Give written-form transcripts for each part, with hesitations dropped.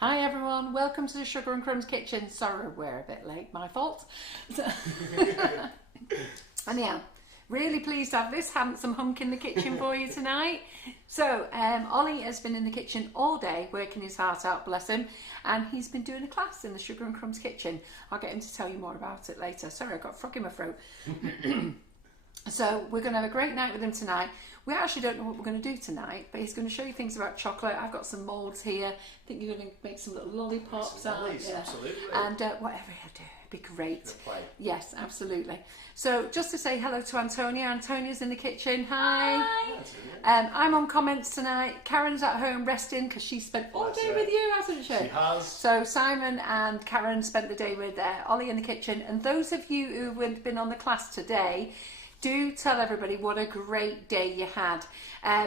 Hi everyone, welcome to the Sugar and Crumbs kitchen. Sorry we're a bit late, my fault. Anyhow, really pleased to have this handsome hunk in the kitchen for you tonight. So Ollie has been in the kitchen all day working his heart out, bless him, and he's been doing a class in the Sugar and Crumbs kitchen. I'll get him to tell you more about it later. Sorry, I've got a frog in my throat. So we're going to have a great night with him tonight. We actually don't know what we're going to do tonight, but he's going to show you things about chocolate. I've got some moulds here. I think you're going to make some little lollipops. Lollies, absolutely. And whatever you do, it'd be great. Yes, absolutely. So just to say hello to Antonia. Antonia's in the kitchen. Hi. Hi. I'm on comments tonight. Karen's at home resting because she spent all day with you, hasn't she? She has. So Simon and Karen spent the day with Ollie in the kitchen. And those of you who have been on the class today, do tell everybody what a great day you had.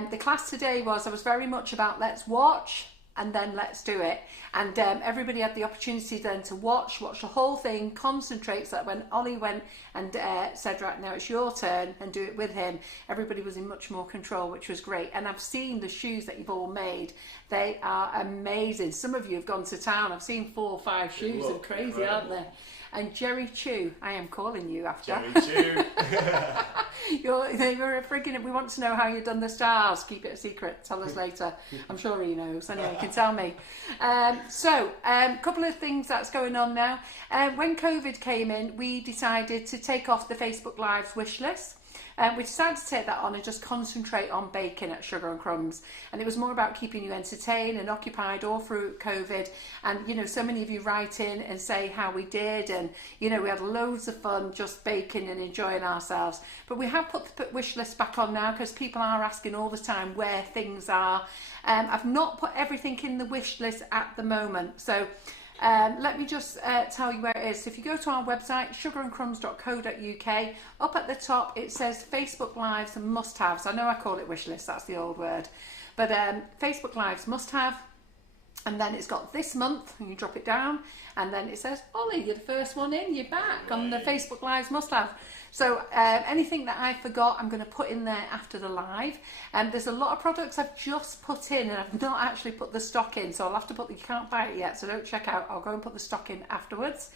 The class today I was very much about let's watch and then let's do it. And everybody had the opportunity then to watch the whole thing, concentrate, so that when Ollie went and said, right, now it's your turn, and do it with him, everybody was in much more control, which was great. And I've seen the shoes that you've all made. They are amazing. Some of you have gone to town. I've seen 4 or 5 shoes. They're crazy, incredible, aren't they? And Jerry Chew, I am calling you after. Jerry Chew. you're a friggin', we want to know how you've done the stars. Keep it a secret. Tell us later. I'm sure he knows. Anyway, he can tell me. So, couple of things that's going on now. When COVID came in, we decided to take off the Facebook Lives wish list. We decided to take that on and just concentrate on baking at Sugar and Crumbs. And it was more about keeping you entertained and occupied all through COVID. And, you know, so many of you write in and say how we did. And, you know, we had loads of fun just baking and enjoying ourselves. But we have put the wish list back on now because people are asking all the time where things are. I've not put everything in the wish list at the moment. So let me just tell you where it is. So if you go to our website, sugarandcrumbs.co.uk, up at the top it says Facebook Lives and must-haves. I know I call it wish list, that's the old word. But Facebook Lives must-have, and then it's got this month, and you drop it down, and then it says, Ollie, you're the first one in, you're back on the Facebook Lives must-have. So anything that I forgot, I'm going to put in there after the live. There's a lot of products I've just put in and I've not actually put the stock in, so I'll have to put, you can't buy it yet, so don't check out. I'll go and put the stock in afterwards.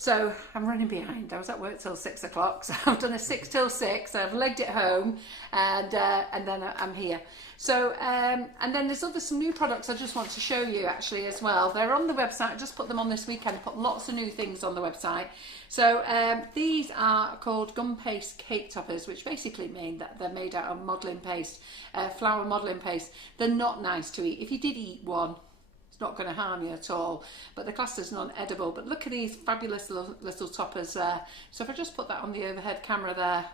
So I'm running behind. I was at work till 6 o'clock, so I've done a 6 till 6. I've legged it home, and then I'm here. So and then there's some new products I just want to show you actually as well. They're on the website. I just put them on this weekend. I put lots of new things on the website. So these are called gum paste cake toppers, which basically mean that they're made out of modelling paste, flour modelling paste. They're not nice to eat. If you did eat one, not going to harm you at all, but the class is non-edible. But look at these fabulous little toppers there. So if I just put that on the overhead camera there,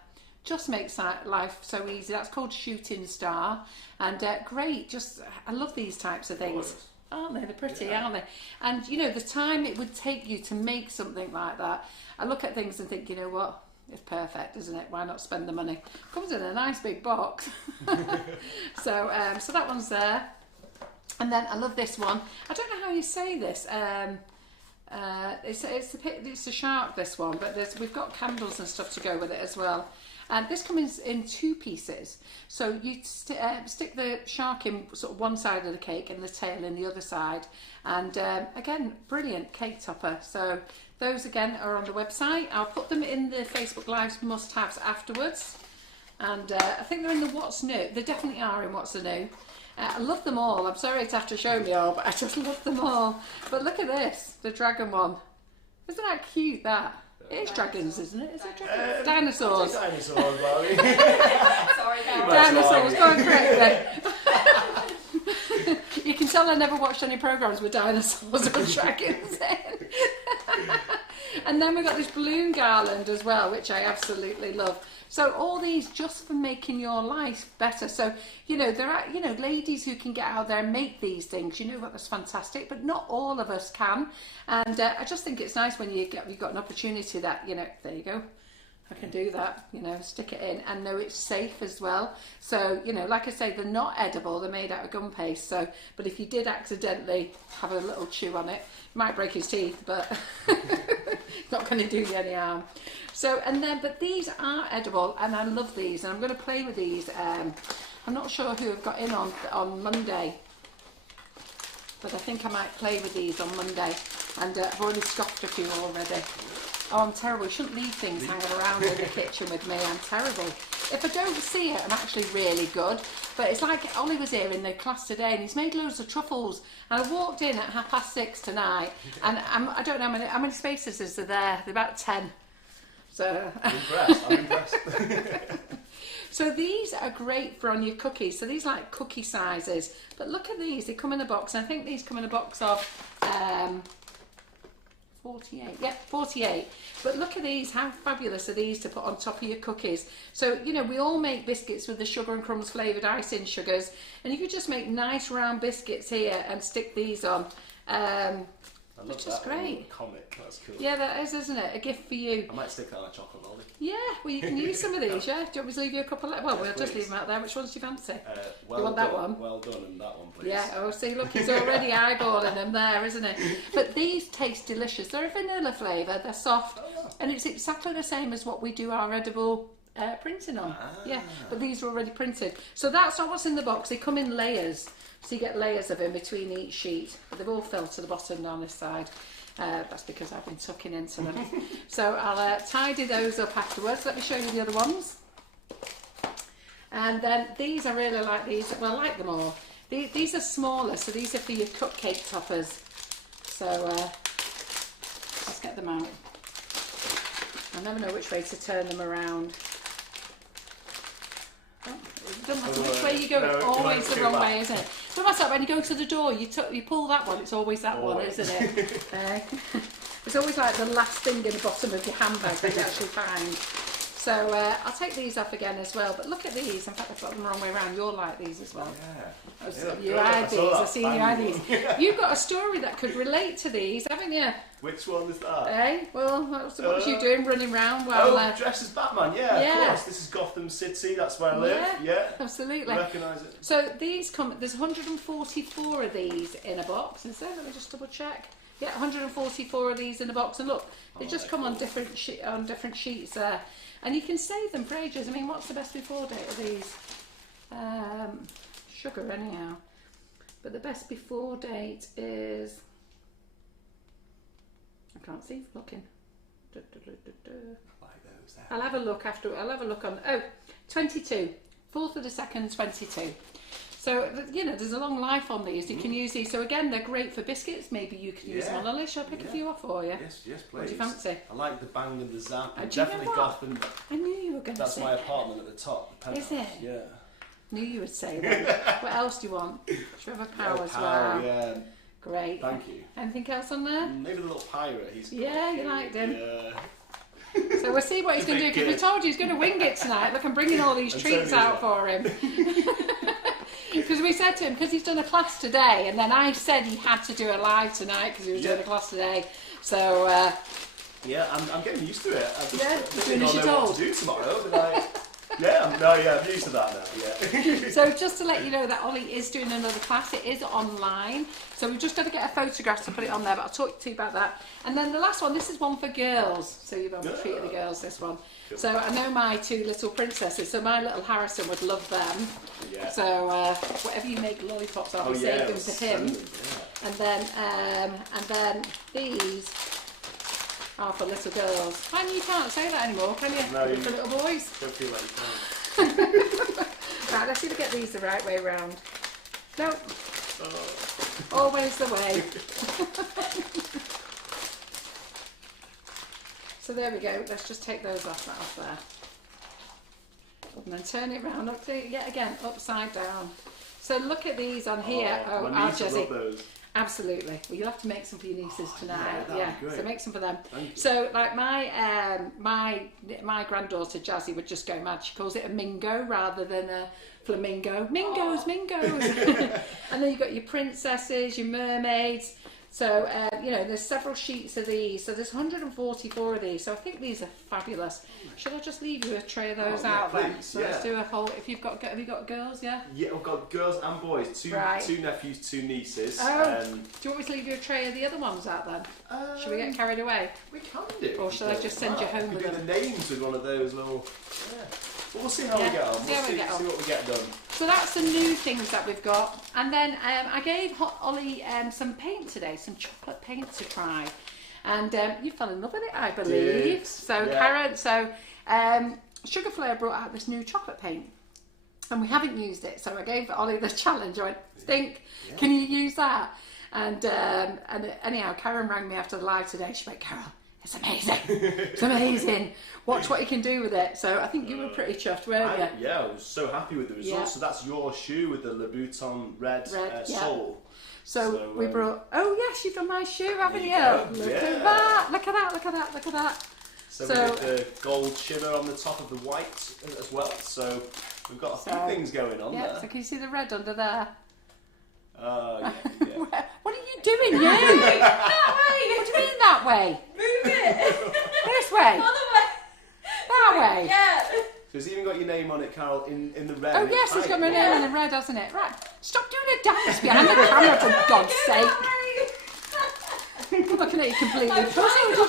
just makes life so easy. That's called Shooting Star, and great. Just I love these types of things. Aren't they? They're pretty, aren't they? And you know the time it would take you to make something like that. I look at things and think, you know what? It's perfect, isn't it? Why not spend the money? Comes in a nice big box. So that one's there. And then I love this one. I don't know how you say this. It's a shark, this one, but we've got candles and stuff to go with it as well. And this comes in 2 pieces. So you stick the shark in sort of one side of the cake and the tail in the other side. And again, brilliant cake topper. So those again are on the website. I'll put them in the Facebook Lives must-haves afterwards. And I think they're in the What's New. They definitely are in What's New. I love them all. I'm sorry to have to show me all, but I just love them all. But look at this, the dragon one. Isn't that cute, that? It is dragons, isn't it? Is it dragons? Dinosaurs. Dinosaurs, Molly. Sorry, dinosaurs, go on, correct me. You can tell I never watched any programmes with dinosaurs or dragons in. And then we've got this balloon garland as well, which I absolutely love. So all these just for making your life better. So, you know, there are, you know, ladies who can get out there and make these things, you know, that's fantastic, but not all of us can. And I just think it's nice when you've got an opportunity that, you know, there you go. I can do that, you know, stick it in and know it's safe as well. So, you know, like I say, they're not edible, they're made out of gum paste. So, but if you did accidentally have a little chew on it, you might break his teeth, but not going to do you any harm. So, and then, but these are edible and I love these and I'm going to play with these. I'm not sure who I've got in on Monday. but I think I might play with these on Monday, and I've already scoffed a few already. Oh, I'm terrible. You shouldn't leave things hanging around in the kitchen with me. I'm terrible. If I don't see it, I'm actually really good. But it's like Oli was here in the class today, and he's made loads of truffles. And I walked in at 6:30 tonight, and I don't know how many spaces is there. They're about 10. So I'm impressed. So these are great for on your cookies. So these are like cookie sizes. But look at these. They come in a box. And I think these come in a box of 48. Yeah, 48. But look at these. How fabulous are these to put on top of your cookies? So, you know, we all make biscuits with the sugar and crumbs flavoured icing sugars. And you could just make nice round biscuits here and stick these on. Which is great. Comic, that's cool. Yeah, that is, isn't it? A gift for you. I might stick that on a chocolate lolly. Yeah, well, you can use some of these, yeah? Do you want me to leave you a couple? Well, we'll just leave them out there. Which ones do you fancy? Well you want done, that one? Well done, and that one, please. Yeah, oh, see, look, he's already eyeballing them there, isn't he? But these taste delicious. They're a vanilla flavour, they're soft, and it's exactly the same as what we do our edible printing on. Yeah, but these are already printed. So that's not what's in the box. They come in layers, so you get layers of them between each sheet. But they've all fell to the bottom down this side. That's because I've been tucking into them. So I'll tidy those up afterwards. Let me show you the other ones. And then these, I really like these. Well, I like them all. These are smaller, so these are for your cupcake toppers. So let's get them out. I never know which way to turn them around. Oh, it doesn't matter which way you go, it's always the wrong way, isn't it? So that's like when you go to the door, you pull that one, it's always that one, isn't it? It's always like the last thing in the bottom of your handbag that you actually find. So I'll take these off again as well, but look at these. In fact, I've got them the wrong way around. You'll like these as well. Yeah. You eyed these, I've seen you eyed these. You've got a story that could relate to these, haven't you? Which one is that? Eh? Well, what was you doing running around while... dressed as Batman, of course. This is Gotham City, that's where I live. Yeah, absolutely. I recognise it. So these come, there's 144 of these in a box. Is there? Let me just double check. Yeah, 144 of these in a box. And look, they just come on different sheets there. And you can save them for ages. I mean, what's the best before date of these? Sugar, anyhow. But the best before date is... I can't see for looking. I like those there. I'll have a look after. I'll have a look on. Oh, 22. 4th of the 2nd, 22. So, you know, there's a long life on these. You can use these. So, again, they're great for biscuits. Maybe you can use them on lollies. Shall I pick a few off for you? Yes, please. What do you fancy? I like the bang and the zap. And do you definitely know what? Gotham. I knew you were going to That's say my apartment at the top. The Is it? Yeah. Knew you would say that. What else do you want? Should we have a power as well? Yeah. Great. Thank you. Anything else on there? Maybe the little pirate. He's Yeah, you liked him. Yeah. So we'll see what he's going to do, because we told you he's going to wing it tonight. Look, I'm bringing all these treats out for him. Because we said to him, because he's done a class today, and then I said he had to do it live tonight because he was doing a class today. So yeah, I'm getting used to it. I just doing as you're know told. what to do tomorrow. I'm used to that now. Yeah. So just to let you know that Oli is doing another class. It is online, so we've just got to get a photograph to put it on there, but I'll talk to you about that. And then the last one, this is one for girls, so you've got to treat the girls, this one. Cool. So I know my 2 little princesses, so my little Harrison would love them. Yeah. So whatever you make lollipops, I'll be saving them to him. Yeah. And then these are for little girls. And you can't say that anymore, can you? No, for little boys. Don't feel like you can. Right, let's see to get these the right way round. No. Always the way. So there we go. Let's just take those off there. And then turn it round up to, yet again, upside down. So look at these on here. Oh, our Jessie. love those. Absolutely. Well, you'll have to make some for your nieces tonight. Yeah, that'd be great. So make some for them. Thank you. So, like my granddaughter Jazzy would just go mad. She calls it a mingo rather than a flamingo. Mingos. And then you've got your princesses, your mermaids. So, you know, there's several sheets of these. So there's 144 of these. So I think these are fabulous. Should I just leave you a tray of those out then? So let's do a whole, if you've got, have you got girls, yeah? Yeah, I've got girls and boys. Two nephews, 2 nieces. Oh, do you want me to leave you a tray of the other ones out then? Should we get carried away? We can do. Or should I just send you home with them? We can do the names with one of those little... Yeah. We'll see how we get on. See what we get done. So that's the new things that we've got. And then I gave Ollie some paint today, some chocolate paint to try. And you fell in love with it, I believe. So Karen, Sugar Flare brought out this new chocolate paint. And we haven't used it. So I gave Ollie the challenge. I went, Stink, can you use that? And anyhow, Karen rang me after the live today. She went, Carol, it's amazing. It's amazing. Watch what you can do with it. So I think you were pretty chuffed, weren't you? Yeah, I was so happy with the results. Yeah. So that's your shoe with the Louboutin red sole. So we brought... Oh yes, you've done my shoe, haven't you? Look at that! Look at that! Look at that! Look at that! So we did the gold shimmer on the top of the white as well. So we've got a few things going on there. So can you see the red under there? Yeah. What are you doing, you? That way! What do you mean that way? Move it! This way? Other way! That way? Yeah! So it's even got your name on it, Carol, in the red. Oh yes, it's got my name in the red, hasn't it? Right. Stop doing a dance behind the camera, for God's sake. I'm looking at you completely puzzled,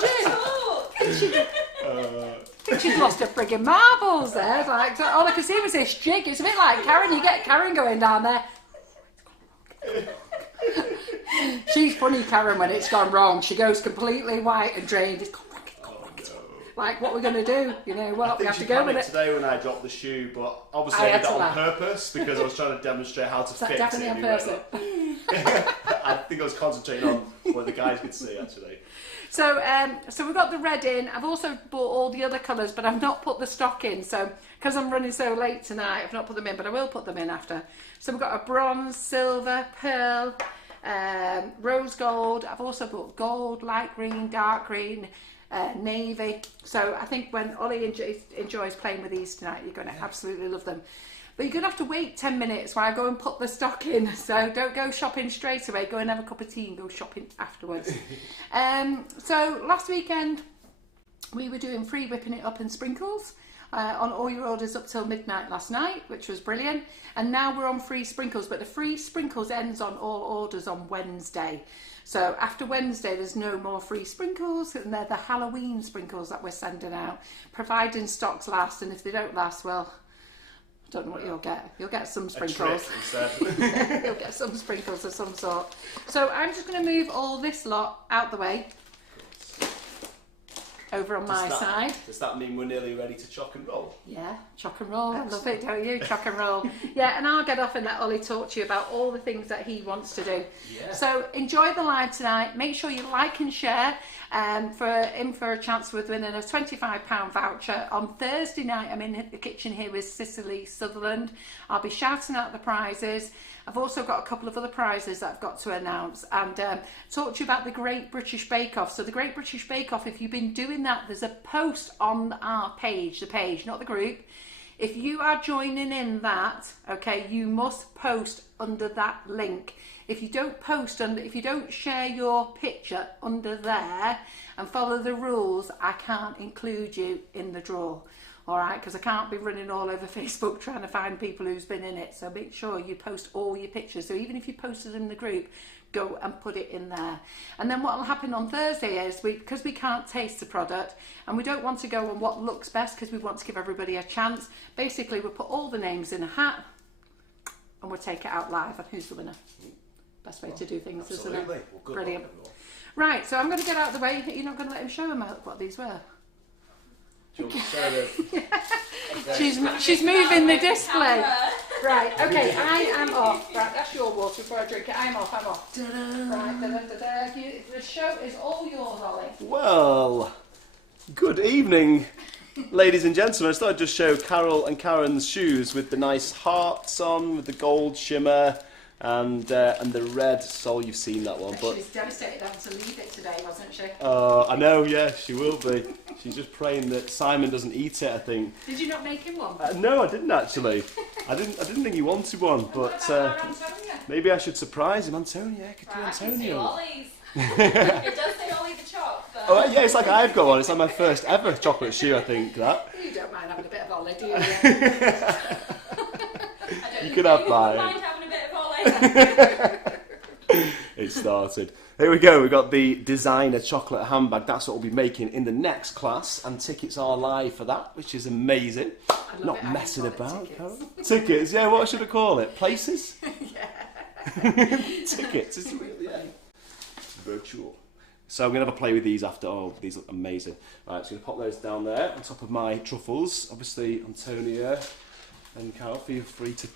did you? I think she's lost her friggin' marbles there. Like, all I could see was this jig. It's a bit like Karen. You get Karen going down there. She's funny, Karen, when it's gone wrong. She goes completely white and drained. It's gone wrong, like, what we're going to do? You know what? We have to go with it. Today when I dropped the shoe, but obviously I did that on purpose because I was trying to demonstrate how to fix it. Definitely on purpose. I think I was concentrating on what the guys could see actually. So we've got the red in. I've also bought all the other colours, but I've not put the stock in. So because I'm running so late tonight, I've not put them in, but I will put them in after. So we've got a bronze, silver, pearl, rose gold. I've also bought gold, light green, dark green, navy. So I think when Ollie enjoys playing with these tonight, you're going to absolutely love them. But you're going to have to wait 10 minutes while I go and put the stock in. So don't go shopping straight away. Go and have a cup of tea and go shopping afterwards. So last weekend, we were doing free whipping it up and sprinkles on all your orders up till midnight last night, which was brilliant. And now we're on free sprinkles. But the free sprinkles ends on all orders on Wednesday. So after Wednesday, there's no more free sprinkles. And they're the Halloween sprinkles that we're sending out, providing stocks last. And if they don't last, well... I don't know what you'll get. You'll get some sprinkles. You'll get some sprinkles of some sort. So I'm just going to move all this lot out the way. Over on my side. Does that mean we're nearly ready to chock and roll? Yeah, chock and roll. I love it, don't you? Chock and roll. Yeah, and I'll get off and let Ollie talk to you about all the things that he wants to do. Yeah. So enjoy the live tonight. Make sure you like and share for a chance with winning a £25 voucher. On Thursday night, I'm in the kitchen here with Cicely Sutherland. I'll be shouting out the prizes. I've also got a couple of other prizes that I've got to announce and talk to you about the Great British Bake Off. So the Great British Bake Off, if you've been doing that, there's a post on our page, the page, not the group. If you are joining in that, okay, you must post under that link. If you don't post under, if you don't share your picture under there and follow the rules, I can't include you in the draw. All right, because I can't be running all over Facebook trying to find people who's been in it. So make sure you post all your pictures. So even if you posted in the group, go and put it in there. And then what will happen on Thursday is, because we can't taste the product and we don't want to go on what looks best because we want to give everybody a chance, basically we'll put all the names in a hat and we'll take it out live. And who's the winner? Best way to do things, isn't it? Well, brilliant. Right, so I'm going to get out of the way. You're not going to let him show him what these were? She's moving the display. Right, okay, I am off. Right, that's your water before I drink it. I'm off. Right, the show is all yours, Ollie. Well, good evening, ladies and gentlemen. I thought I'd just show Carol and Karen's shoes with the nice hearts on, with the gold shimmer and the red sole. You've seen that one, but she was devastated having to leave it today, wasn't she? I know, yeah, she will be. She's just praying that Simon doesn't eat it, I think. Did you not make him one? No, I didn't actually. I didn't think he wanted one, but maybe I should surprise him. Antonia, could do Antonia. It does say Oli the Choc, but... Oh yeah, it's like I've got one. It's like my first ever chocolate shoe, I think, that. You don't mind having a bit of Oli, do you? I don't You think could have anyone would mine. mind having a bit of Oli. It started. Here we go, we've got the designer chocolate handbag. That's what we'll be making in the next class, and tickets are live for that, which is amazing. I love Not it how you messing call it about, tickets. Carol. Tickets, yeah, what should I call it? Places? Yeah. Tickets, it's really, yeah. Virtual. So I'm going to have a play with these after. Oh, these look amazing. Right, so I'm going to pop those down there on top of my truffles. Obviously, Antonia and Carol, feel free to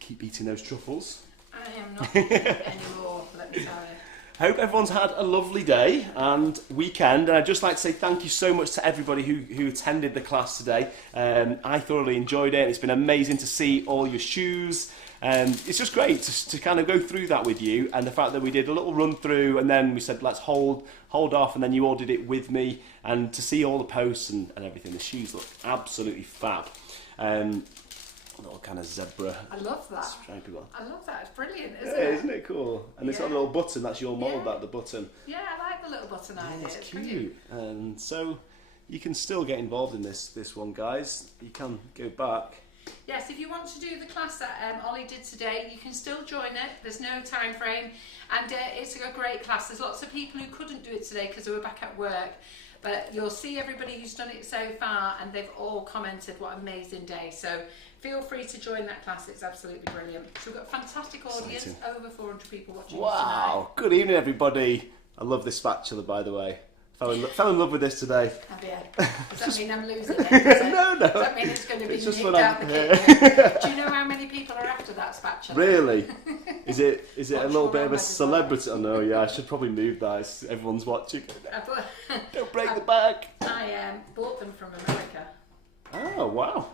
keep eating those truffles. I am not anymore, let me tell you. Hope everyone's had a lovely day and weekend, and I'd just like to say thank you so much to everybody who attended the class today. I thoroughly enjoyed it. It's been amazing to see all your shoes. It's just great to kind of go through that with you, and the fact that we did a little run through and then we said let's hold off, and then you all did it with me, and to see all the posts and everything. The shoes look absolutely fab. Little kind of zebra. I love that. Stripy one. I love that. It's brilliant, Yeah, isn't it? isn't it cool? And it's got a Yeah. little button. That's your mould, Yeah. that the button. Yeah, I like the little button idea. It's brilliant. cute. And so you can still get involved in this one, guys. You can go back. Yes, if you want to do the class that Oli did today, you can still join it. There's no time frame, and it's a great class. There's lots of people who couldn't do it today because they were back at work, but you'll see everybody who's done it so far, and they've all commented what an amazing day. So feel free to join that class. It's absolutely brilliant. So we've got a fantastic audience, Exciting. over 400 people watching Wow. Good evening, everybody. I love this spatula, by the way. Fell in love with this today. tonight. Does that mean I'm losing it? Does it? No. Does that mean it's going to be It's just nicked what out I'm- the kitchen? Do you know how many people are after that spatula? Really? Is it a Watch little your bit of own a bag as well. celebrity? Oh no, yeah, I should probably move that. Everyone's watching. I bought- Don't break the back. I bought them from America. Oh, wow.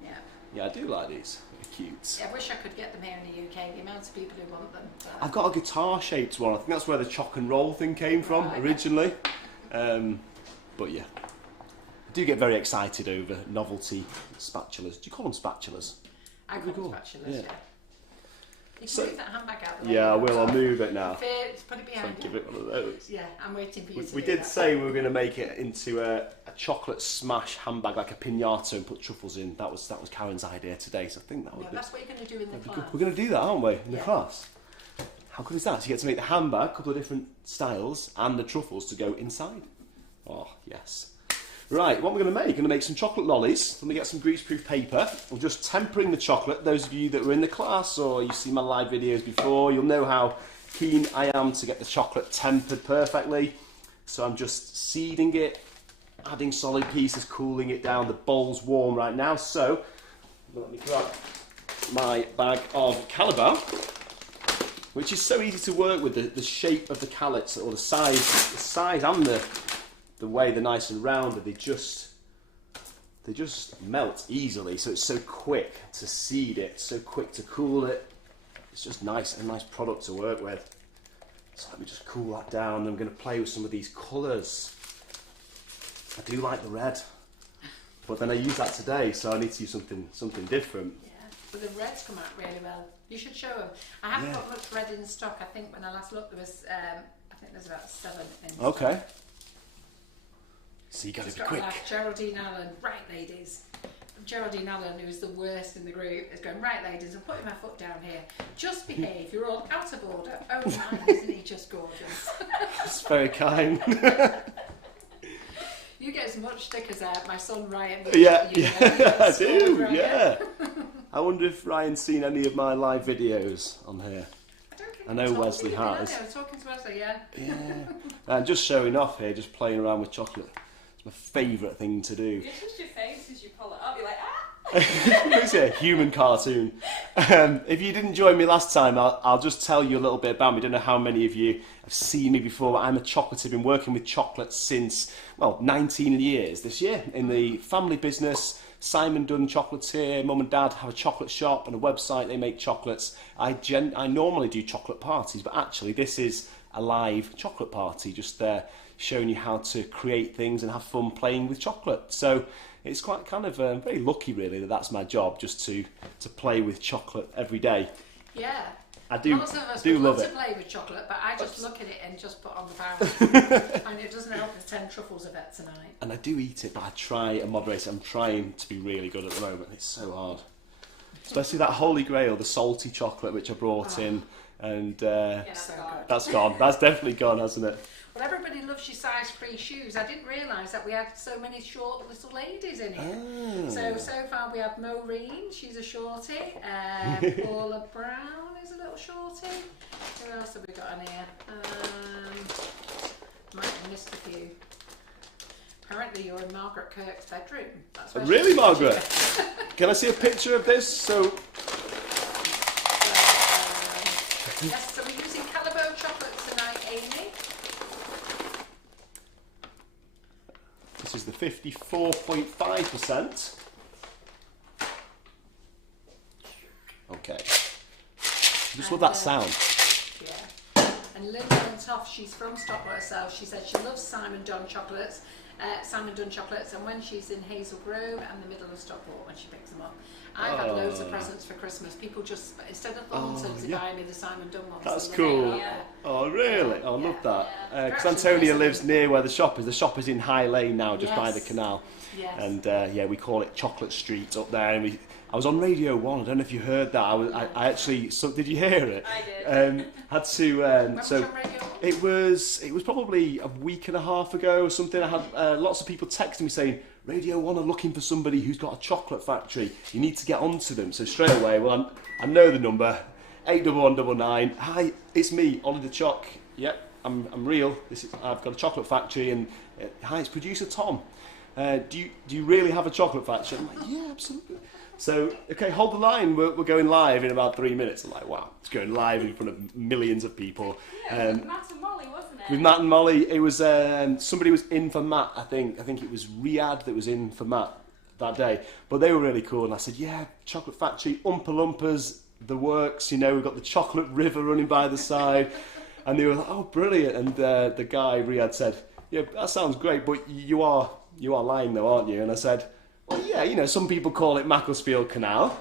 Yeah. Yeah, I do like these. They're cute. I wish I could get them here in the UK, the amount of people who want them. But I've got a guitar-shaped one. I think that's where the choc and roll thing came from Right. originally. But yeah, I do get very excited over novelty spatulas. Do you call them spatulas? I What do call you them call it? spatulas, Yeah. yeah. You can So- move that handbag out the way. Yeah, I will. I'll move it now. Just put it So behind give you. it one of those. Yeah, I'm waiting for you to We do did that. say we were going to make it into a chocolate smash handbag, like a piñata, and put truffles in. That was Karen's idea today, so I think that would Yeah, be. that's what you're going to do in the That'd be class. good. We're going to do that, aren't we, in the Yeah. class? How good is that? So you get to make the handbag, a couple of different styles, and the truffles to go inside. Oh, yes. Right, what we're going to make, we're going to make some chocolate lollies. Let me get some greaseproof paper. I'm just tempering the chocolate. Those of you that were in the class or you've seen my live videos before, you'll know how keen I am to get the chocolate tempered perfectly. So I'm just seeding it, adding solid pieces, cooling it down. The bowl's warm right now, so let me grab my bag of Calabar, which is so easy to work with, the shape of the callets, or the size and the way they're nice and rounded. They just melt easily, so it's so quick to seed it, so quick to cool it. It's just a nice product to work with. So let me just cool that down. I'm going to play with some of these colours. I do like the red, but then I use that today, so I need to use something different. Yeah, but the reds come out really well. You should show them. I haven't Yeah. got much red in stock. I think when I last looked, there was, I think there's about 7 in stock. Okay. So you got to Just be got quick. like Geraldine Allen, right ladies. Geraldine Allen, who is the worst in the group, is going, right ladies, I'm putting my foot down here. Just behave, you're all out of order. Oh my, isn't he just gorgeous? That's very kind. You get as much stick as my son Ryan. Yeah, You yeah, know, I school do, Ryan. yeah. I wonder if Ryan's seen any of my live videos on here. I don't think I know he told Wesley me, has. I was talking to Wesley, yeah. Yeah. Just showing off here, just playing around with chocolate. It's my favourite thing to do. It's just your face as you pull it up. You're like, ah! It's a human cartoon. If you didn't join me last time, I'll just tell you a little bit about me. I don't know how many of you have seen me before, but I'm a chocolate. I've been working with chocolate since, 19 years this year in the family business. Simon Dunn Chocolatier, Mum and Dad have a chocolate shop and a website. They make chocolates. I normally do chocolate parties, but actually this is a live chocolate party, just showing you how to create things and have fun playing with chocolate. So it's quite kind of very lucky, really, that that's my job, just to play with chocolate every day. Yeah. I do, Lots of us do would love love it. to play with chocolate, but I just look at it and just put on the barrel. And it doesn't help the 10 truffles I've had tonight. And I do eat it, but I try and moderate it. I'm trying to be really good at the moment. It's so hard. Especially that Holy Grail, the salty chocolate, which I brought in. And Yeah, that's So gone. good. that's gone. That's definitely gone, hasn't it? Well, everybody loves your size-free shoes. I didn't realise that we had so many short little ladies in here. Oh. So far we have Maureen, she's a shortie. Paula Brown is a little shortie. Who else have we got in here? Might have missed a few. Apparently you're in Margaret Kirk's bedroom. That's where Really, she's Margaret? Can I see a picture of this? So, yes, so we're using Calibo chocolate tonight, Amy. this is the 54.5%. Okay. Just love that sound. Yeah. And Linda Toff, she's from Stockwell herself. She said she loves Simon Dunn chocolates. And when she's in Hazel Grove and the middle of Stockport when she picks them up. I've had loads of presents for Christmas. People just, instead of Thornton's, they buy me the Simon Dunn ones. That's and cool. they're Yeah. Oh, really? Oh, I love that. They're Because actually Antonia nice, lives isn't it? near where the shop is. The shop is in High Lane now, just by the Yes. canal. Yes. And yeah, we call it Chocolate Street up there. And I was on Radio 1. I don't know if you heard that. I actually. So, did you hear it? I did. Had to. When was So you on Radio 1? it was probably a week and a half ago or something. I had lots of people texting me saying Radio 1 are looking for somebody who's got a chocolate factory. You need to get onto them. So straight away, well, I know the number, 81199. Hi, it's me, Oli the Choc. Yep, I'm real. I've got a chocolate factory, and hi, it's producer Tom. Do you really have a chocolate factory? I'm like, yeah, absolutely. So, okay, hold the line. We're going live in about 3 minutes. I'm like, wow, it's going live in front of millions of people. Yeah, it was Matt and Molly, wasn't it? With Matt and Molly, it was somebody was in for Matt. I think it was Riyadh that was in for Matt that day. But they were really cool, and I said, yeah, chocolate factory, Oompa Loompas, the works. You know, we've got the chocolate river running by the side, and they were like, oh, brilliant. And the guy Riyadh said, yeah, that sounds great, but you are lying though, aren't you? And I said, well, yeah, you know, some people call it Macclesfield Canal.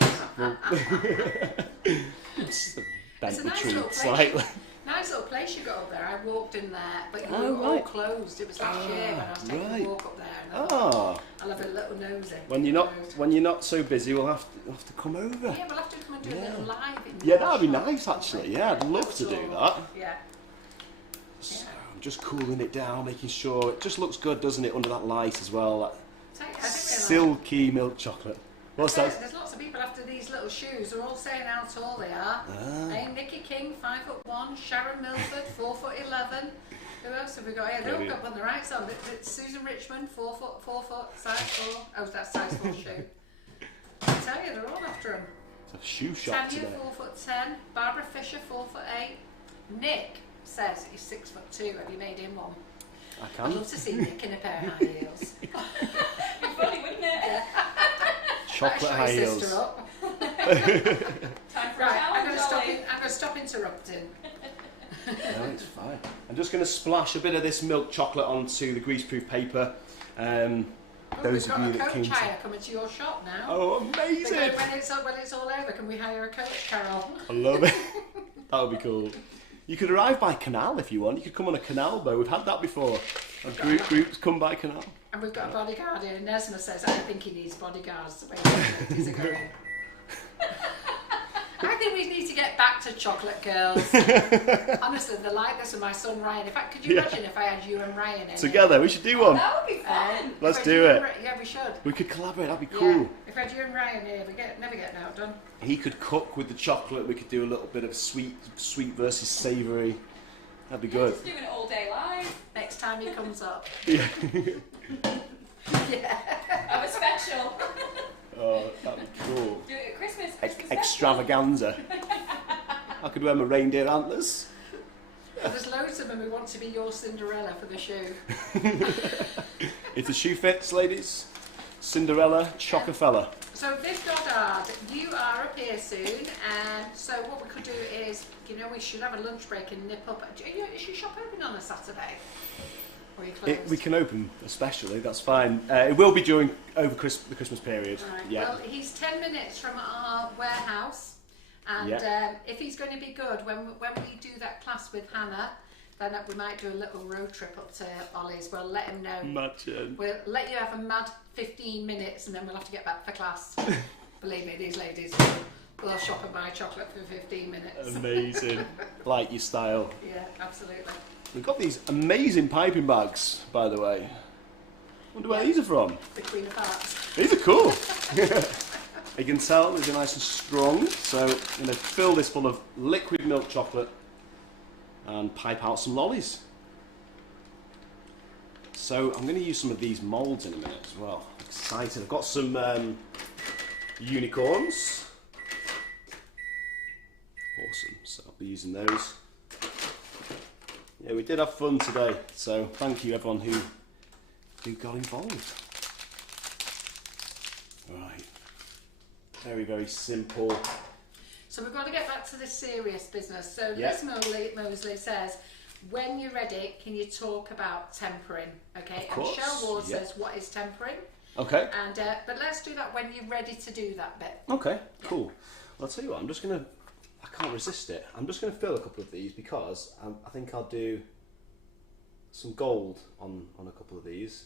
It's bent It's a the nice truth little place. slightly. Nice little place you got up there. I walked in there, but you Oh, were all right. closed. It was last year when I was taking right. a walk up there. And I thought, Ah, I'll have a little nosy. when you're not so busy, we'll have to come over. Yeah, we'll have to come and do a little live in Yeah, your that'd be shop. nice actually. Yeah, I'd love to do that. Yeah. So I'm just cooling it down, making sure it just looks good, doesn't it, under that light as well? That I didn't realise. silky milk chocolate. What's that? There's lots of people after these little shoes. They're all saying how tall they are. Hey, Nikki King, 5'1", Sharon Milford, 4'11". Who else have we got here? They've all got on the right side. It's Susan Richmond, 4 foot, size 4. Oh, that's size 4 shoe. I tell you, they're all after them. It's a shoe shop Tanya, today. 4'10". Barbara Fisher, 4'8". Nick says he's 6'2". Have you made him one? I I'd can. love to see Nick in a pair of high heels. It'd be funny, wouldn't it? Chocolate high Shut your heels. sister up. Time for a Right, I'm challenge, going Ollie. to stop interrupting. No, it's fine. I'm just going to splash a bit of this milk chocolate onto the greaseproof paper. Those We've of got you a that coach came to... hire coming to your shop now. Oh, They amazing! go, when it's all over, can we hire a coach, Carol? I love it. That would be cool. You could arrive by canal if you want. You could come on a canal boat. We've had that before. Groups come by canal. And we've got a bodyguard here. Nesma says, I think he needs bodyguards. The way he's a going. I think we need to get back to chocolate girls. Honestly, they're like this with my son Ryan. In fact, could you imagine if I had you and Ryan in it? Together, we should do one. That would be fun. Let's If I had do you and it. Yeah, we should. We could collaborate. That'd be Yeah. cool. If I had you and Ryan here, we never get an outdone. He could cook with the chocolate. We could do a little bit of sweet versus savoury. That'd be good. Just doing it all day live. Next time he comes up. Yeah. Have a special. Oh, that'd be cool. Do it at Christmas. Christmas Extravaganza. I could wear my reindeer antlers. And there's loads of them who want to be your Cinderella for the shoe. If the shoe fits, ladies. Cinderella, Chocofella. So Viv Goddard, you are up here soon, and so what we could do is, we should have a lunch break and nip up. Is your shop open on a Saturday? Or are you closed? We can open, especially. That's fine. It will be over the Christmas period. Right. Yeah. Well, he's 10 minutes from our warehouse, And if he's going to be good, when we do that class with Hannah, then we might do a little road trip up to Ollie's. We'll let him know. Imagine. We'll let you have a mad 15 minutes and then we'll have to get back for class. Believe me, these ladies will shop and buy chocolate for 15 minutes. Amazing. Like your style. Yeah, absolutely. We've got these amazing piping bags, by the way. Wonder where these are from. The Queen of Hearts. These are cool. You can tell these are nice and strong. So I'm going to fill this full of liquid milk chocolate and pipe out some lollies. So I'm going to use some of these moulds in a minute as well. Excited. I've got some unicorns. Awesome. So I'll be using those. Yeah, we did have fun today. So thank you everyone who got involved. Right. Very, very simple. So we've got to get back to the serious business. So Liz Mosley says, when you're ready, can you talk about tempering? Okay, Of course. and Shell Ward says, what is tempering? Okay. And but let's do that when you're ready to do that bit. Okay, cool. Well, I'll tell you what, I can't resist it. I'm just going to fill a couple of these because I think I'll do some gold on a couple of these.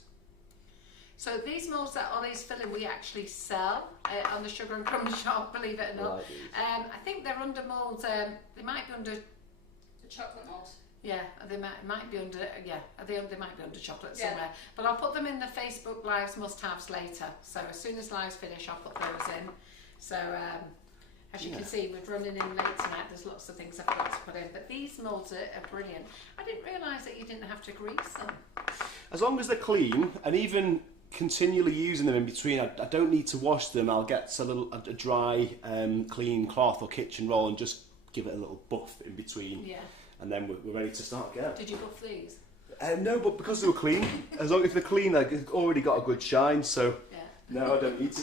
So these moulds that Ollie's filling, we actually sell on the Sugar and Crumbs shop, believe it or not. Like these. I think they're under moulds. They might be under. The chocolate mold. Yeah, they might be under. Yeah, they might be under chocolate Yeah. somewhere. But I'll put them in the Facebook Lives must-haves later. So as soon as lives finish, I'll put those in. So as you can see, we're running in late tonight. There's lots of things I've got to put in. But these moulds are brilliant. I didn't realise that you didn't have to grease them. As long as they're clean and even continually using them in between, I don't need to wash them. I'll get a dry clean cloth or kitchen roll and just give it a little buff in between. Yeah. And then we're ready to start again. Did you buff these? No, but because they were clean, as long as they're clean, they've already got a good shine. So Yeah. no, I don't need to.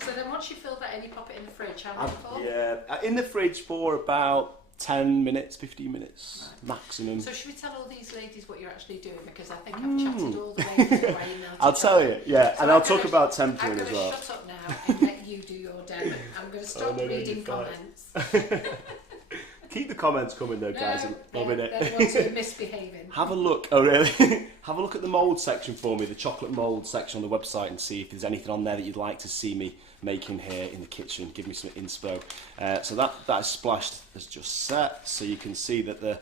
So then once you fill that in, you pop it in the fridge. How long for? Yeah, in the fridge for about 10 minutes, 15 minutes maximum. So should we tell all these ladies what you're actually doing? Because I think I've chatted all the way through my email. I'll tell you, yeah, So and I'll I'm talk gonna- about tempering as I'm well. going to shut up now and let you do your demo. I'm going to stop no, reading you're fine. comments. Keep the comments coming though, guys. I'm loving they're it. the ones who are misbehaving. Have a look. Oh, really? Have a look at the mould section for me, the chocolate mould section on the website, and see if there's anything on there that you'd like to see me making here in the kitchen. Give me some inspo. So that is splashed as just set, so you can see that the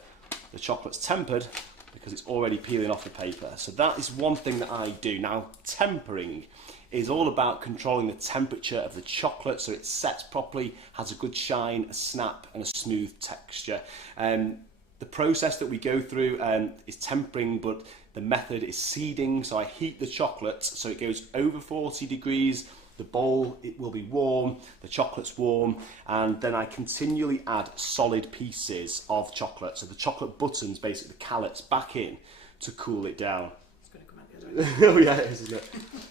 chocolate's tempered because it's already peeling off the paper. So that is one thing that I do. Now, tempering is all about controlling the temperature of the chocolate so it sets properly, has a good shine, a snap and a smooth texture. The process that we go through is tempering, but the method is seeding. So I heat the chocolate so it goes over 40 degrees. The bowl, it will be warm, the chocolate's warm, and then I continually add solid pieces of chocolate. So the chocolate buttons, basically the callets, back in to cool it down. It's going to come out the other way. Oh yeah, it is, isn't it?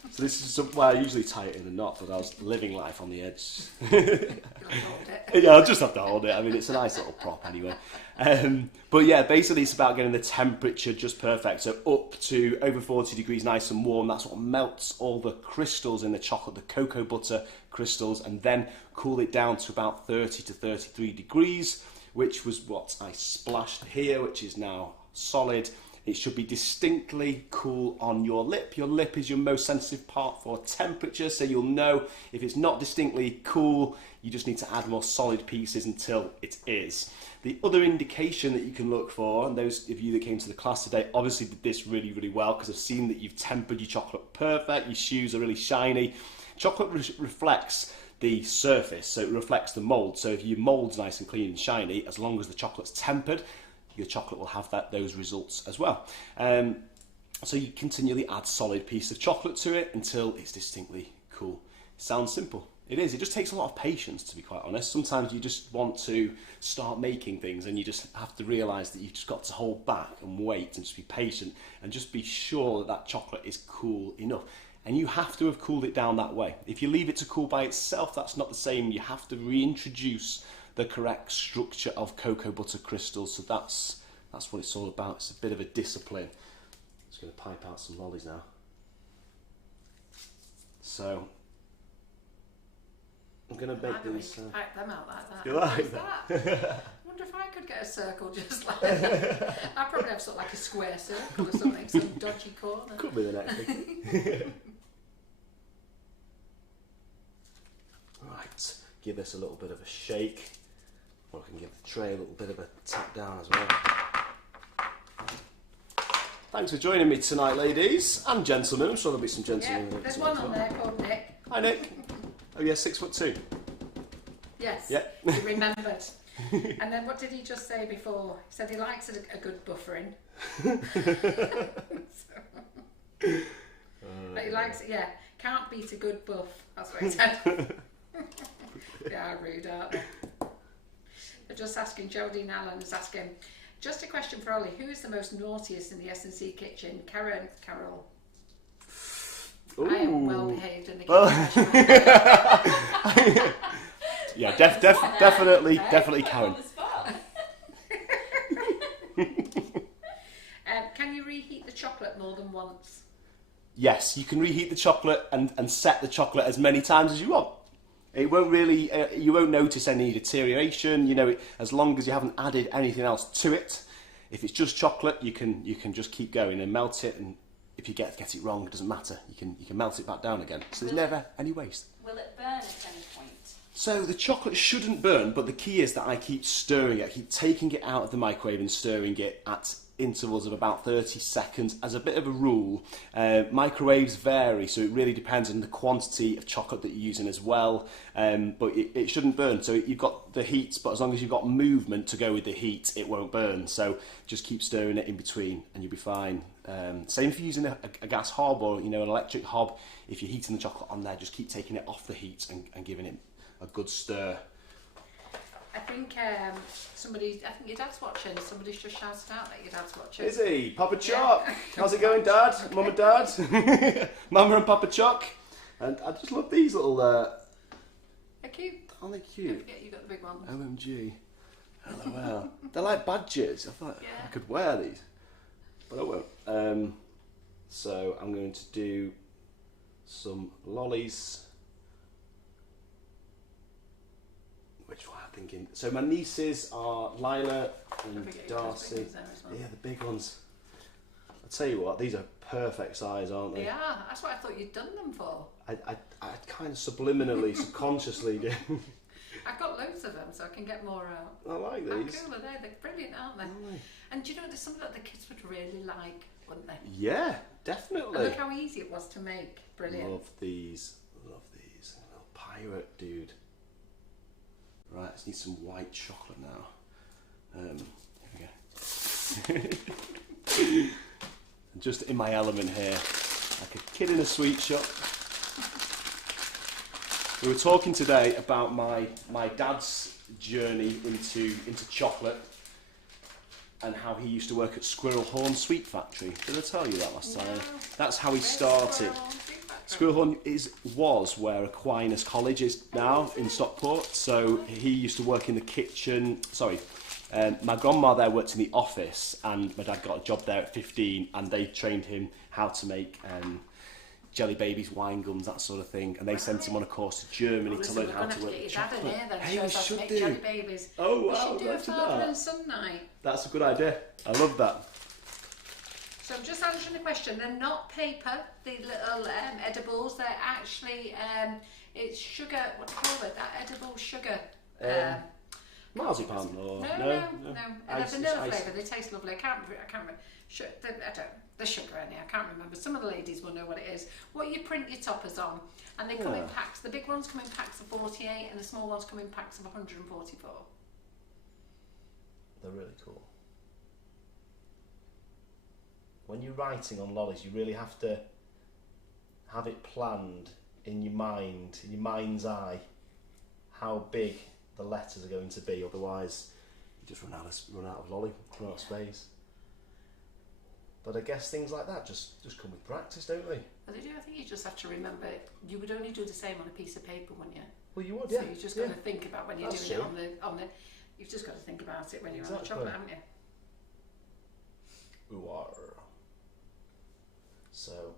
So this is why I usually tie it in a knot, but I was living life on the edge. You'll hold it. Yeah, I'll just have to hold it. I mean, it's a nice little prop anyway. But yeah, basically it's about getting the temperature just perfect. So up to over 40 degrees, nice and warm. That's what melts all the crystals in the chocolate, the cocoa butter crystals, and then cool it down to about 30 to 33 degrees, which was what I splashed here, which is now solid. It should be distinctly cool on your lip. Your lip is your most sensitive part for temperature, so you'll know if it's not distinctly cool, you just need to add more solid pieces until it is. The other indication that you can look for, and those of you that came to the class today obviously did this really, really well because I've seen that you've tempered your chocolate perfect, your shoes are really shiny. Chocolate reflects the surface, so it reflects the mould. So if your mould's nice and clean and shiny, as long as the chocolate's tempered, your chocolate will have those results as well. So you continually add solid piece of chocolate to it until it's distinctly cool. Sounds simple. It is. It just takes a lot of patience, to be quite honest. Sometimes you just want to start making things and you just have to realise that you've just got to hold back and wait and just be patient and just be sure that that chocolate is cool enough. And you have to have cooled it down that way. If you leave it to cool by itself, that's not the same. You have to reintroduce the correct structure of cocoa butter crystals. So that's what it's all about. It's a bit of a discipline. I'm just going to pipe out some lollies now. So I'm going to make these. Pack them out like that. You like that? I wonder if I could get a circle just like that. I'd probably have sort of like a square circle or something, some dodgy corner. Could be the next thing. Right, give this a little bit of a shake. Or I can give the tray a little bit of a tap down as well. Thanks for joining me tonight, ladies and gentlemen. I'm sure there'll be some gentlemen. Yeah, there's one on there called Nick. Hi, Nick. Oh, yeah, 6'2". Yes. Yeah. He remembered. And then what did he just say before? He said he likes a good buffering. But he likes it, yeah. Can't beat a good buff. That's what he said. They are rude, aren't they? They're just asking, Geraldine Allen is asking, just a question for Ollie, who is the most naughtiest in the S&C kitchen? Carol. Ooh. I am well behaved in the kitchen. Yeah, definitely Karen. Can you reheat the chocolate more than once? Yes, you can reheat the chocolate and set the chocolate as many times as you want. It won't really, you won't notice any deterioration. You know, as long as you haven't added anything else to it. If it's just chocolate, you can just keep going and melt it. And if you get it wrong, it doesn't matter. You can melt it back down again. So there's never any waste. Will it burn at any point? So the chocolate shouldn't burn, but the key is that I keep stirring it. I keep taking it out of the microwave and stirring it at intervals of about 30 seconds as a bit of a rule. Microwaves vary, so it really depends on the quantity of chocolate that you're using as well, but it shouldn't burn. So you've got the heat, but as long as you've got movement to go with the heat, it won't burn. So just keep stirring it in between and you'll be fine. Same if you're using a gas hob or an electric hob. If you're heating the chocolate on there, just keep taking it off the heat and giving it a good stir. I think your dad's watching. Somebody's just shouted out that your dad's watching. Is he? Papa Choc. Yeah. How's it going, Dad? Mum and Dad? Mama and Papa Choc. And I just love these little... They're cute. Aren't they cute? Don't forget you got the big ones. OMG. LOL. They're like badges. I thought I could wear these. But I won't. So I'm going to do some lollies. Which one I'm thinking? So my nieces are Lila and Darcy. Yeah, the big ones. I'll tell you what, these are perfect size, aren't they? They are. That's what I thought you'd done them for. I kind of subliminally, subconsciously do. I've got loads of them, so I can get more out. I like these. How cool are they? They're brilliant, aren't they? And do you know, there's something that the kids would really like, wouldn't they? Yeah, definitely. And look how easy it was to make. Brilliant. Love these. Love these. A little pirate dude. Right, I just need some white chocolate now. Here we go. Just in my element here, like a kid in a sweet shop. We were talking today about my dad's journey into chocolate and how he used to work at Squirrel Horn Sweet Factory. Did I tell you that last time? That's how he started. Squirrel Horn was where Aquinas College is now in Stockport, so he used to work in the kitchen. My grandma there worked in the office, and my dad got a job there at 15, and they trained him how to make jelly babies, wine gums, that sort of thing, and they sent him on a course to Germany to learn how to work with chocolate. Hey, we should do. Jelly babies. Oh wow, we should do a father and son night. That's a good idea. I love that. So I'm just answering the question. They're not paper, the little edibles. They're actually, it's sugar, what do you call it? That edible sugar. Marzipan or... No. And they're vanilla flavour. They taste lovely. I can't remember. The sugar in here. I can't remember. Some of the ladies will know what it is. What you print your toppers on. And they come in packs. The big ones come in packs of 48 and the small ones come in packs of 144. They're really cool. When you're writing on lollies, you really have to have it planned in your mind, in your mind's eye, how big the letters are going to be. Otherwise, you just run out of lolly, run out of space. But I guess things like that just come with practice, don't they? Well, they do. I think you just have to remember. You would only do the same on a piece of paper, wouldn't you? Well, you would. So you just got to think about when you're doing it on the. You've just got to think about it when you're on the chocolate, haven't you? Ooh, so,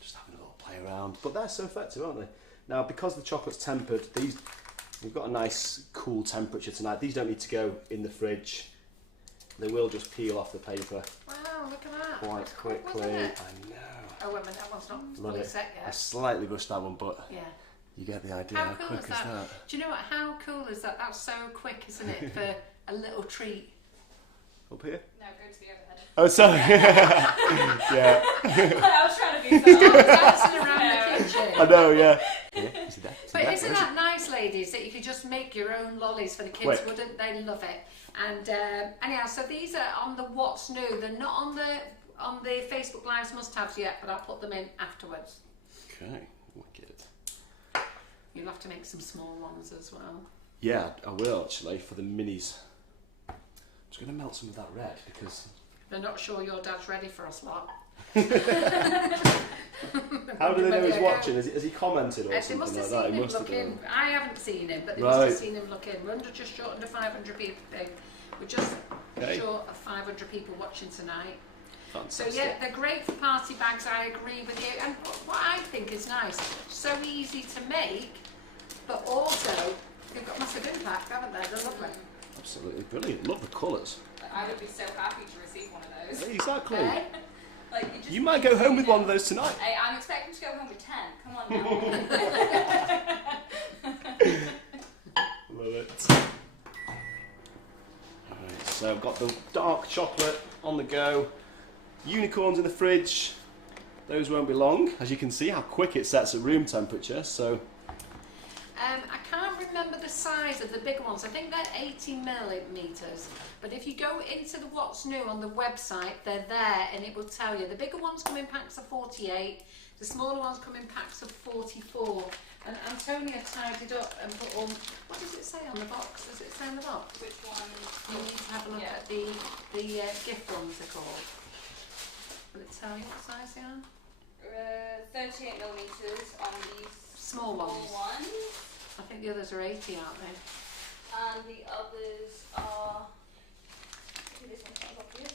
just having a little play around. but they're so effective, aren't they? Now, because the chocolate's tempered, we've got a nice cool temperature tonight. These don't need to go in the fridge. They will just peel off the paper. Wow, look at that. Quite That's quickly. quick, wasn't it? I know. Oh, wait a minute, that one's not Love fully it. set I yet. slightly rushed that one, but Yeah. you get the idea. How How cool quick is is that? that? Do you know what? How cool is that? That's so quick, isn't it? For a little treat. Up here? No, go to the overhead. Oh, sorry. Yeah. I was trying to be so. Dancing around the kitchen. I know, yeah. Is it there? But isn't that nice, ladies, that you could just make your own lollies for the kids? Quick. Wouldn't they love it? And anyhow, so these are on the What's New. They're not on the Facebook Lives must-haves yet, but I'll put them in afterwards. Okay, wicked. You'll have to make some small ones as well. Yeah, I will actually, for the minis. I'm just going to melt some of that red because... They're not sure your dad's ready for us lot. How do they know he's watching? Has he commented or They something must have like seen that? He him must have looking. done. I haven't seen him, but they Right. must have seen him looking. We're just short under 500 people. We're just Okay. short of 500 people watching tonight. So Fantastic. yeah, they're great for party bags. I agree with you. And what I think is nice, so easy to make, but also they've got massive impact, haven't they? They're lovely. Absolutely brilliant. Love the colours. I would be so happy to receive one of those. Exactly. Okay. Like, it just You might go home with one of those tonight. Hey, I'm expecting to go home with 10. Come on now. Love it. Alright, so I've got the dark chocolate on the go. Unicorns in the fridge. Those won't be long. As you can see how quick it sets at room temperature. So I can't remember the size of the bigger ones. I think they're 80 millimetres. But if you go into the What's New on the website, they're there and it will tell you. The bigger ones come in packs of 48. The smaller ones come in packs of 44. And Antonia tied it up and put on... What does it say on the box? Does it say on the box? Which one? You need to have a look Yeah. at the gift ones they're called. Will it tell you what size they are? 38 millimetres on these Small ones. ones. I think the others are 80, aren't they? And the others are. Maybe this one's not obvious.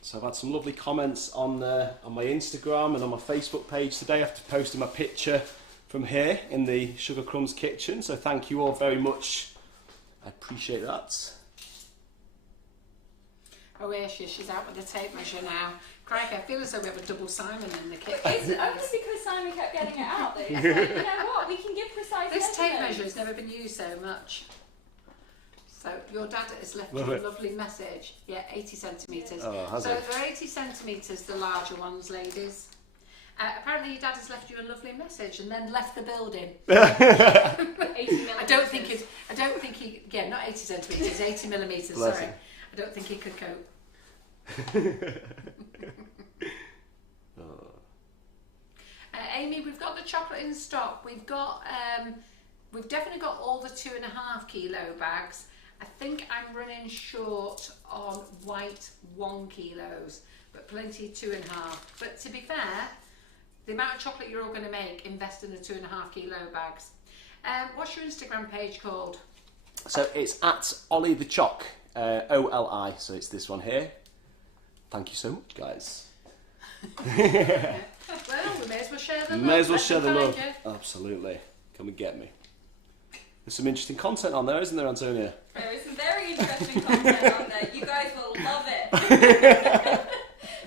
So I've had some lovely comments on my Instagram and on my Facebook page today after posting my picture from here in the Sugar Crumbs kitchen. So thank you all very much. I appreciate that. Oh, here she is. She's out with the tape measure now. Crikey, I feel as though we have a double Simon in the kitchen. It's only because Simon kept getting it out that it's like, you know what, we can give precise This tape measurements. measure has never been used so much. So your dad has left Love you it. a lovely message. Yeah, 80 centimetres. Oh, has so it? they're 80 centimetres, the larger ones, ladies. Apparently your dad has left you a lovely message and then left the building. 80 I don't think millimetres. he, yeah, not 80 centimetres, 80 millimetres, Bless sorry. him. I don't think he could cope. Amy, we've got the chocolate in stock. We've definitely got all the 2.5 kilo bags. I think I'm running short on white 1 kilos, but plenty 2.5. But to be fair, the amount of chocolate you're all going to make, invest in the 2.5 kilo bags. What's your Instagram page called? So it's at Oli the Choc, OLI. So it's this one here. Thank you so much, guys. Well, we may as well share the love. May as well Let share me the find love. you. Absolutely. Come and get me. There's some interesting content on there, isn't there, Antonia? There is some very interesting content on there. You guys will love it.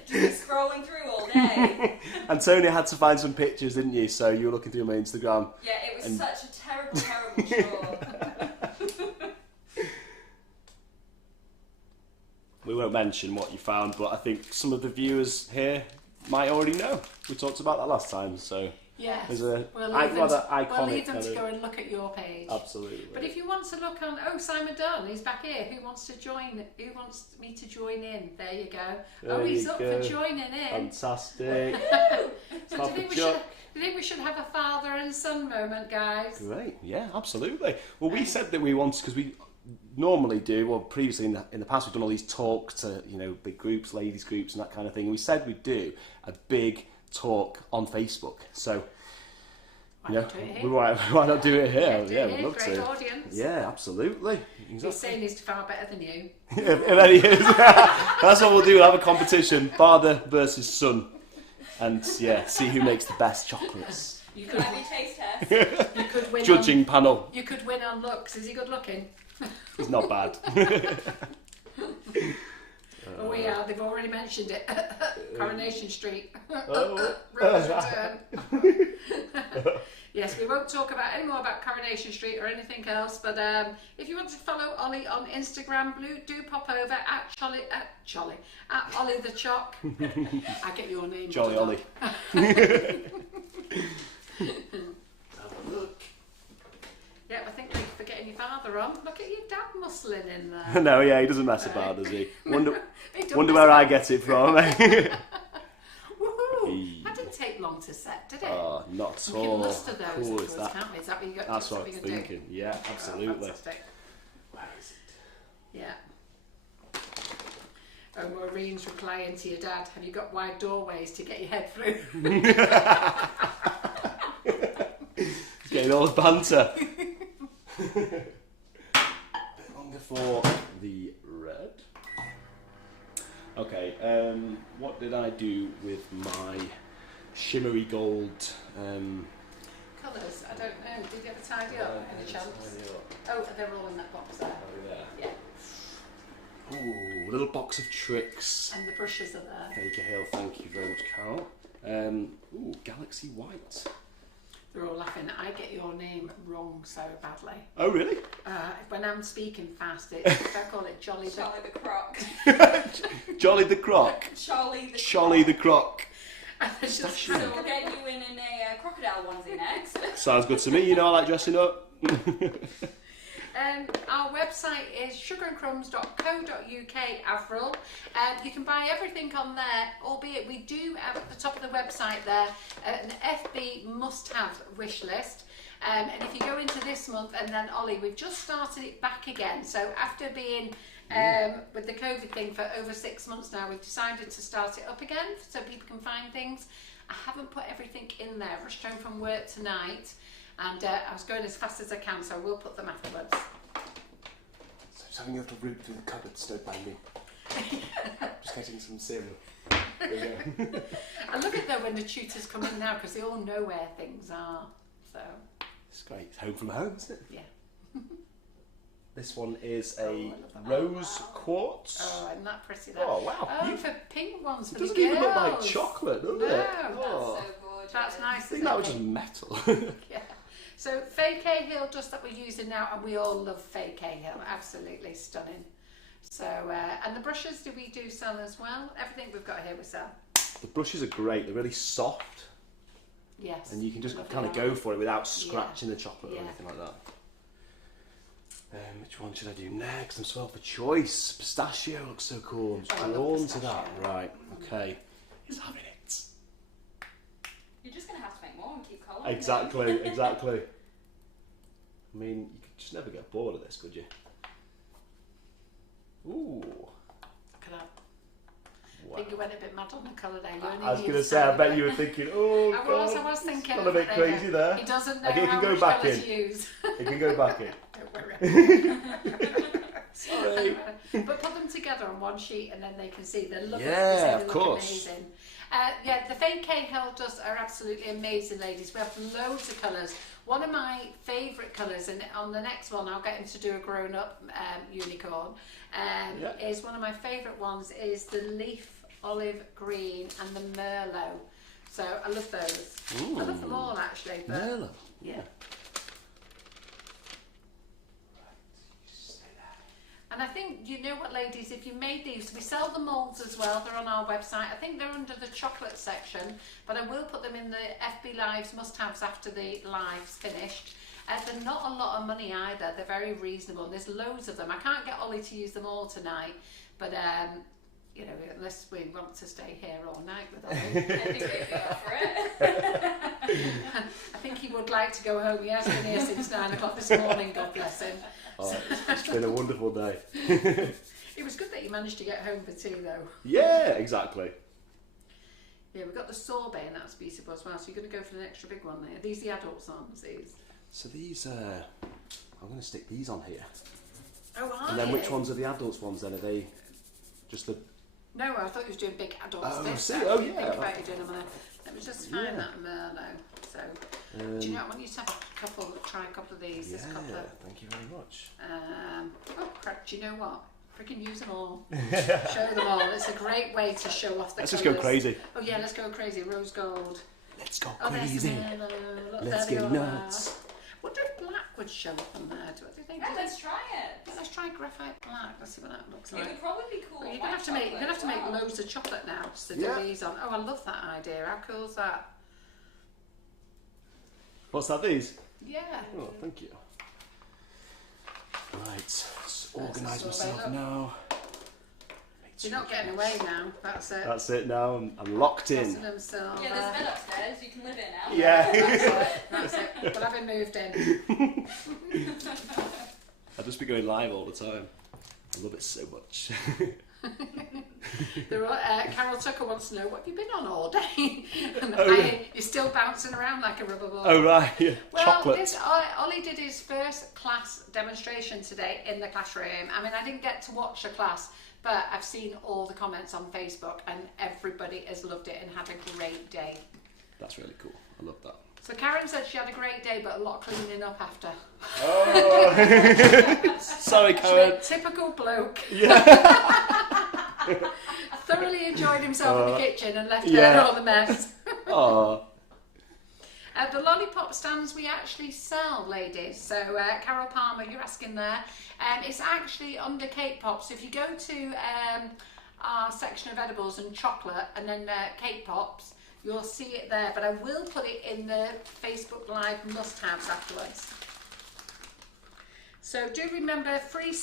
Just be scrolling through all day. Antonia had to find some pictures, didn't you? So you were looking through my Instagram. Yeah, it was And- such a terrible, terrible chore. We won't mention what you found, but I think some of the viewers here might already know. We talked about that last time, so Yes. there's a We'll rather leave iconic them kind to of- go and look at your page. Absolutely. But if you want to look on, oh, Simon Dunn, he's back here. Who wants to join? Who wants me to join in? There you go. There He's you up go. for joining in. Fantastic. So Papa do you Chuck. think we should have a father and son moment, guys? Great, yeah, absolutely. Well, we said that we wanted, because we normally do, or previously in the past, we've done all these talks to, big groups, ladies groups and that kind of thing. We said we'd do a big talk on Facebook. So Why not do it here? Why not do it here? Yeah, do Yeah, it we'd here. love Great to. audience. Yeah, absolutely. He's Exactly. saying he's far better than you. If any is. That's what we'll do. We'll have a competition, father versus son, and yeah, see who makes the best chocolates. You Can could, I be taste test? you could win. Judging panel. You could win on looks. Is he good looking? It's not bad. Oh yeah, they've already mentioned it. Coronation Street. Oh. Rose return. Yes, we won't talk about any more about Coronation Street or anything else. But if you want to follow Ollie on Instagram, do pop over at Oli the Choc. I get your name. Jolly Ollie. Look. Yeah, I think we're forgetting your father on. Look at your dad muscling in there. No, yeah, he doesn't mess about, does he? Wonder Wonder where I get it from. Woohoo! That didn't take long to set, did it? Oh, not at We can all. muster those Cool afterwards, is that? can't we? Is that what you got? That's what we I'm can do? thinking. Yeah, Oh, absolutely. fantastic. Where is it? Yeah. Oh, Maureen's replying to your dad, have you got wide doorways to get your head through? Getting all the banter. A bit longer for the red. Okay, what did I do with my shimmery gold? Colours, I don't know. Did you ever tidy up? Any chance? Oh, they're all in that box there. Yeah. Ooh, little box of tricks. And the brushes are there. There you go, thank you very much, Carol. Ooh, Galaxy White. They're all laughing. I get your name wrong so badly. Oh, really? When I'm speaking fast, I call it Jolly the... Charlie the Croc. Jolly the Croc. Charlie the Croc. It's just So we'll get you in a crocodile onesie next. Sounds good to me. You know I like dressing up. Our website is sugarandcrumbs.co.uk, Avril. You can buy everything on there, albeit we do have at the top of the website there an FB must-have wish list. And if you go into this month, and then Ollie, we've just started it back again. So after being with the COVID thing for over 6 months now, we've decided to start it up again so people can find things. I haven't put everything in there. Rushed home from work tonight. And I was going as fast as I can, so I will put them afterwards. So just having a little route through the cupboard stowed by me. Just getting some cereal. I love it though when the tutors come in now because they all know where things are. So It's great. It's home from home, isn't it? yeah. This one is Oh, I a love that. rose quartz. Oh, isn't that pretty? That. Oh, wow. Oh, for pink ones for It the doesn't girls. even look like chocolate, does No, it? that's Oh. So gorgeous. That's nice. I think isn't that it? was just metal. Yeah. So Fake Cahill dust that we're using now, and we all love Fake Cahill. Absolutely stunning. So and the brushes, do we do sell as well? Everything we've got here we sell. The brushes are great. They're really soft, Yes. and you can just Lovely kind of that. go for it without scratching the chocolate or Yeah. anything like that. Which one should I do next? I'm swell for choice. Pistachio looks so cool. I'm Oh, I love drawn to that. pistachio. Right. Okay. He's having it. You're just going to have to make more and keep colouring. Exactly. Exactly. I mean, you could just never get bored of this, could you? Ooh. Look at that. I Wow. think you went a bit mad on the colour there. You only I was need going to say, I bet you were thinking, oh, I was thinking. It's gone a bit but, crazy there. He doesn't know I think it how can go much back colour in. to use. It can go back in. Don't worry. Sorry. But put them together on one sheet and then they can see. They're lovely. Yeah, they of look course. amazing. Yeah, the Fake Cahill dust are absolutely amazing, ladies. We have loads of colours. One of my favourite colours, and on the next one I'll get him to do a grown-up unicorn, is one of my favourite ones is the leaf olive green and the merlot. So I love those. Ooh. I love them all actually. But Merlot. yeah. And I think, you know what, ladies, if you made these, we sell the moulds as well. They're on our website. I think they're under the chocolate section, but I will put them in the FB Lives must-haves after the live's finished. They're not a lot of money either. They're very reasonable. There's loads of them. I can't get Ollie to use them all tonight, but you know, unless we want to stay here all night with Ollie. I think we'd be up for it. I think he would like to go home. He has been here since 9 o'clock this morning, God bless him. Oh, it's been a wonderful day. It was good that you managed to get home for 2 though. Yeah, exactly. Yeah, we've got the sorbet, and that's beautiful as well. So you're going to go for an extra big one there. These are the adult ones, these. So these, I'm going to stick these on here. Oh, are And then you? which ones are the adults ones then? Are they just the... No, I thought you was doing big adults. Oh, this. see, So oh you yeah. think about you doing them there. Let me just find Yeah. that Merlot. So, do you know, I want you to have try a couple of these. Yeah, This couple of, thank you very much. oh crap, do you know what? Freaking use them all. Show them all. It's a great way to show off the Let's colours. just go crazy. Oh yeah, let's go crazy. Rose gold. Let's go Oh, there's crazy. the Merlot. Look, Let's there they get all nuts. are. Wonder if black would show up on there. What do you think? Yeah, let's try it. Yeah, let's try graphite black. Let's see what that looks It like. would probably be cool. Well, you're on gonna have to make. You're gonna have to make chocolate as loads of chocolate now just to Yeah. do these on. Oh, I love that idea. How cool is that? What's that, these? Yeah. Oh, thank you. Right, let's organise the sorbet myself look. now. You're not getting away now. That's it. That's it now, I'm locked in. Platinum silver. Yeah, there's a bed upstairs. You can live in now. Yeah. That's it. We'll have him moved in. I'll just be going live all the time. I love it so much. Carol Tucker wants to know, what have you been on all day? And Oh, yeah. you're still bouncing around like a rubber ball. Oh right, yeah. Well, Chocolate. Ollie did his first class demonstration today in the classroom. I mean, I didn't get to watch the class, but I've seen all the comments on Facebook, and everybody has loved it and had a great day. That's really cool. I love that. So Karen said she had a great day, but a lot of cleaning up after. Oh. Sorry, Karen. Typical bloke. Yeah. Thoroughly enjoyed himself in the kitchen and left yeah. there all the mess. Oh. The lollipop stands we actually sell, ladies. So Carol Palmer, you're asking there. It's actually under cake pops. So if you go to our section of edibles and chocolate and then cake pops, you'll see it there. But I will put it in the Facebook Live must-haves afterwards. So do remember, free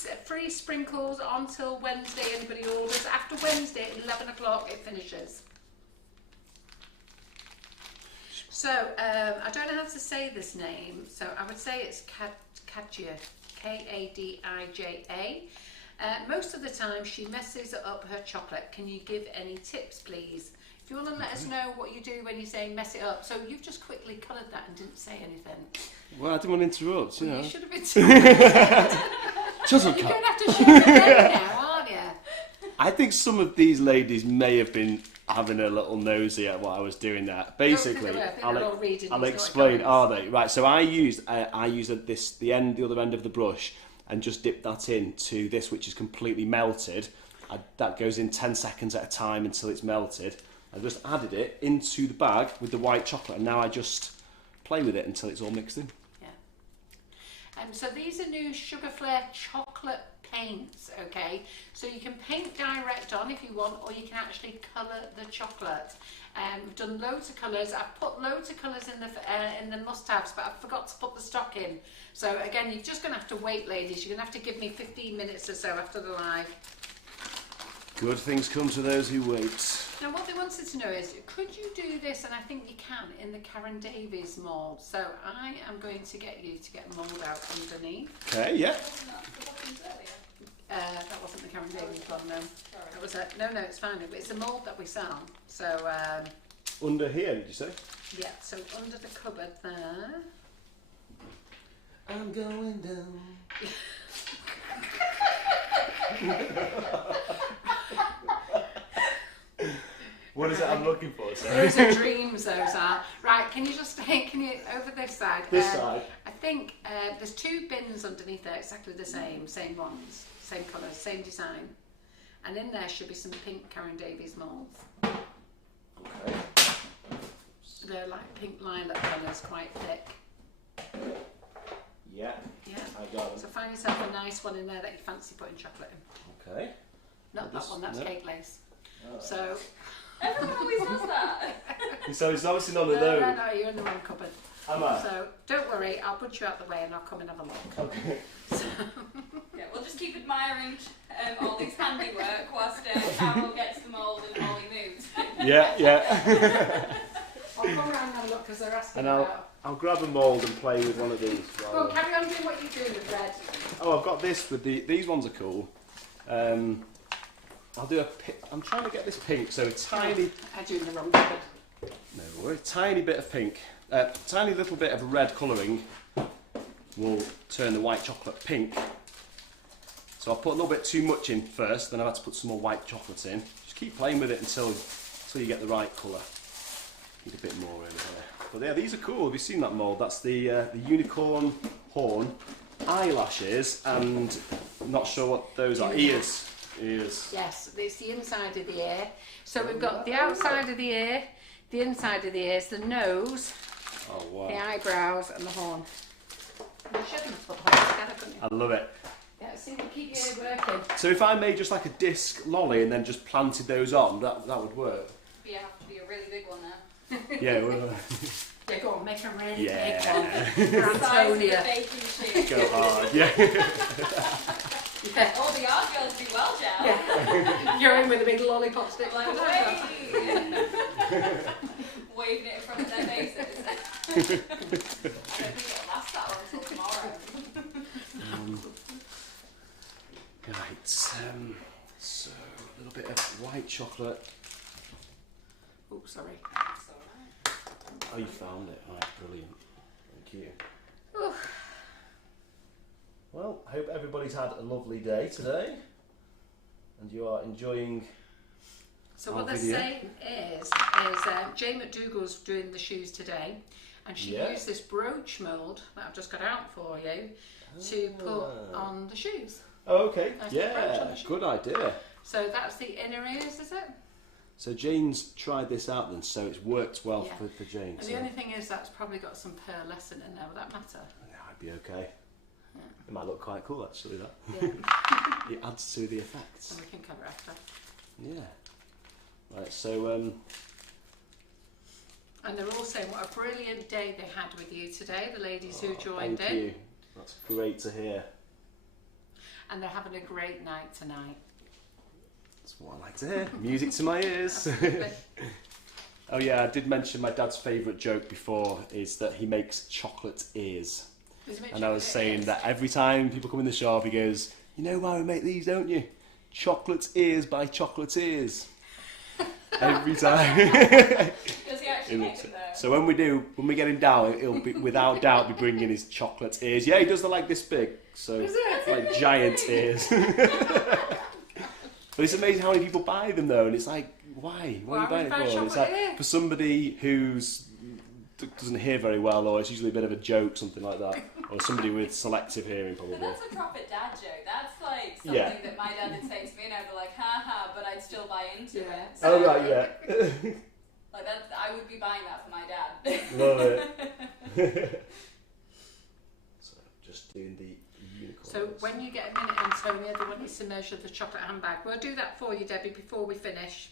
sprinkles until Wednesday. Anybody orders after Wednesday at 11 o'clock it finishes. So I don't know how to say this name. So I would say it's Kadija, Kadija. Most of the time she messes up her chocolate. Can you give any tips, please? If you want to let us know what you do when you say mess it up. So you've just quickly coloured that and didn't say anything. Well, I didn't want to interrupt, you know. You should have been Shut up, You're Kat. going to have to show the day now, aren't you? I think some of these ladies may have been having a little nosy at what I was doing there. Basically, I think they're all reading I'll these explain. comments. Are they right? So I used the other end of the brush, and just dipped that into this, which is completely melted. That goes in 10 seconds at a time until it's melted. I just added it into the bag with the white chocolate, and now I just play with it until it's all mixed in. Yeah. So these are new Sugar Flare chocolate paints, okay? So you can paint direct on if you want, or you can actually colour the chocolate. We've done loads of colours. I've put loads of colours in the must-haves, but I forgot to put the stock in. So again, you're just going to have to wait, ladies. You're going to have to give me 15 minutes or so after the live. Good things come to those who wait. Now what they wanted to know is, could you do this, and I think you can, in the Karen Davies mould. So I am going to get you to get a mould out underneath. Okay, yeah. That wasn't the Karen Davies one, no. That was no, it's fine. It's a mould that we sell. So Under here, did you say? yeah, so under the cupboard there. I'm going down. What is it I'm looking for, sorry? Those are dreams, those are. Right, can you just can you over this side? This side? I think there's two bins underneath there, exactly the same ones, same colour, same design. And in there should be some pink Karen Davies moulds. Okay. They're like pink lilac colours, quite thick. Yeah, Yeah. I got So it. find yourself a nice one in there that you fancy putting chocolate in. Okay. Not that one, that's no. cake lace. Oh. So Everyone always does that. So it's obviously not a no, no. no, you're in the wrong cupboard. Am I? So don't worry, I'll put you out the way and I'll come and have a look. Okay. Yeah, we'll just keep admiring Ollie's handiwork whilst Carol gets the mould and Ollie moves. Yeah, yeah. I'll come around and have a look because they're asking And about. I'll grab a mould and play with one of these. Go on, carry on doing what you're doing with red. Oh, I've got this with these ones are cool. I'll do I'm trying to get this pink, so a tiny... I had you in the wrong bit. No, we're a tiny bit of pink. Tiny little bit of red colouring will turn the white chocolate pink. So I'll put a little bit too much in first, then I've had to put some more white chocolate in. Just keep playing with it until you get the right colour. Need a bit more in here. But yeah, these are cool. Have you seen that mould? That's the unicorn horn, eyelashes, and I'm not sure what those are. Ears. Yes, it's the inside of the ear. So we've got the outside of the ear, the inside of the ears, the nose, the eyebrows, and the horn. You shouldn't put the horn together, couldn't you? I love it. Yeah, see, we keep you working. So if I made just like a disc lolly and then just planted those on, that would work. Yeah, have to be a really big one now. Yeah, well, Yeah, go on, make a really yeah. big one. For Antonia. Size of the baking sheet. Go hard, yeah. Yeah. Oh, the art girls do well, Joe. Yeah. You're in with a big lollipop stick. Like, waving it in front of their faces. I don't think it'll last that long until tomorrow. Right, so a little bit of white chocolate. Oh, sorry. That's alright. Oh, you found it. Right, brilliant. Thank you. Ooh. Well, I hope everybody's had a lovely day today and you are enjoying So our what they're video. saying is Jane McDougall's doing the shoes today, and she used this brooch mould that I've just got out for you to put on the shoes. Oh, okay. Nice brooch on Yeah, the shoe. good idea. So that's the inner ears, is it? So Jane's tried this out then, so it's worked well Yeah. for Jane. And So the only thing is that's probably got some pearlescent in there. Would that matter? yeah, I'd be okay. Yeah. It might look quite cool actually, that. Yeah. It adds to the effects. So we can cover after. Yeah. Right, so And they're all saying what a brilliant day they had with you today, the ladies who joined thank in. you. That's great to hear. And they're having a great night tonight. That's what I like to hear. Music to my ears. Absolutely. Oh yeah, I did mention my dad's favourite joke before is that he makes chocolate ears. And I was saying that every time people come in the shop, he goes, "You know why we make these, don't you? Chocolate ears by chocolatiers." Every time. Does he actually make them though? So when we get him down, he'll be without doubt be bringing his chocolate ears. Yeah, he does. They're like this big, so Is it? like giant ears. But it's amazing how many people buy them though, and it's like, why? What are you buying it for? And it's like for somebody who's doesn't hear very well, or it's usually a bit of a joke, something like that, or somebody with selective hearing probably. But that's a proper dad joke. That's like something that my dad would say to me, and I'd be like, "Ha ha," but I'd still buy into it. So, Oh right, yeah. Like that, I would be buying that for my dad. Love it. So just doing the unicorn. So when you get a minute, Antonia, they want you to measure the chocolate handbag. We'll do that for you, Debbie, before we finish.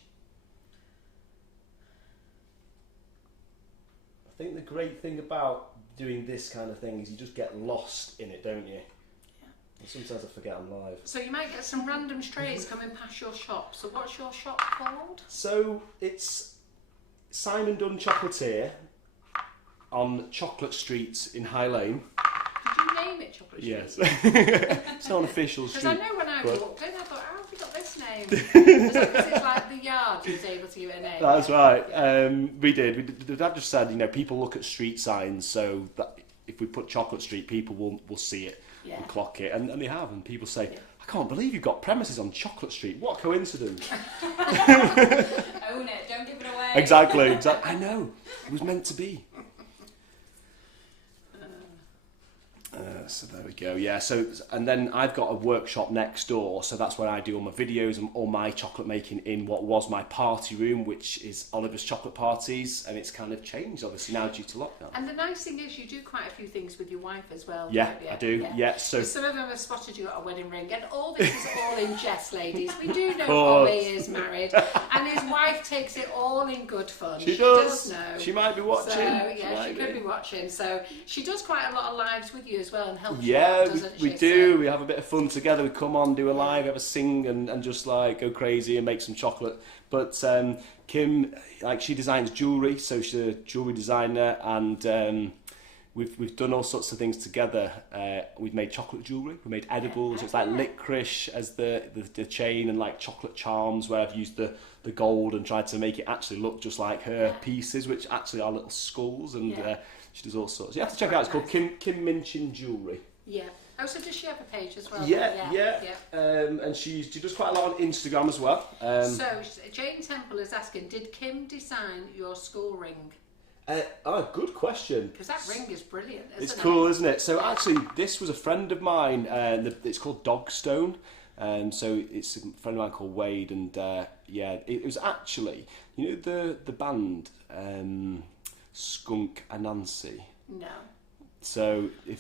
I think the great thing about doing this kind of thing is you just get lost in it, don't you? Yeah. And sometimes I forget I'm live. So you might get some random strays coming past your shop. So what's your shop called? So it's Simon Dunn Chocolatier on Chocolate Street in High Lane. Did you name it Chocolate Street? Yes. It's not an official Because street. I know when I but- walked in, I thought, how have you got this name? Is that because it's like the yard you was able to give it a name? That's right. We did. The dad just said, people look at street signs, so that if we put Chocolate Street, people will see it and clock it, and they have. And people say, "I can't believe you've got premises on Chocolate Street. What a coincidence!" Own it. Don't give it away. Exactly. I know. It was meant to be. So there we go. Yeah. So and then I've got a workshop next door, so that's where I do all my videos and all my chocolate making in what was my party room, which is Oliver's Chocolate Parties, and it's kind of changed obviously now due to lockdown. And the nice thing is you do quite a few things with your wife as well. Yeah, don't you? I do. Yeah. So some of them have spotted you at a wedding ring, and all this is all in jest, ladies. We do know course. Ollie is married, and his wife takes it all in good fun. she does. know. She might be watching. So, yeah, she could be watching. So she does quite a lot of lives with you as well and helps you Yeah, out, doesn't we she? do. So, We have a bit of fun together. We come on, do a live, have a sing, and just like go crazy and make some chocolate. But Kim, like she designs jewellery, so she's a jewellery designer, and we've done all sorts of things together. We've made chocolate jewellery, we made edibles. It's like licorice as the chain, and like chocolate charms where I've used the gold and tried to make it actually look just like her pieces, which actually are little skulls, and she does all sorts. You have to check it out. It's called Kim Minchin Jewellery. Yeah. Oh, so does she have a page as well? Yeah. And she does quite a lot on Instagram as well. So Jane Temple is asking, did Kim design your school ring? Good question. Because that ring is brilliant, isn't it? It's cool, isn't it? So actually, this was a friend of mine. It's called Dogstone. So it's a friend of mine called Wade, and it was actually, you know, the band Skunk Anansi. No. So there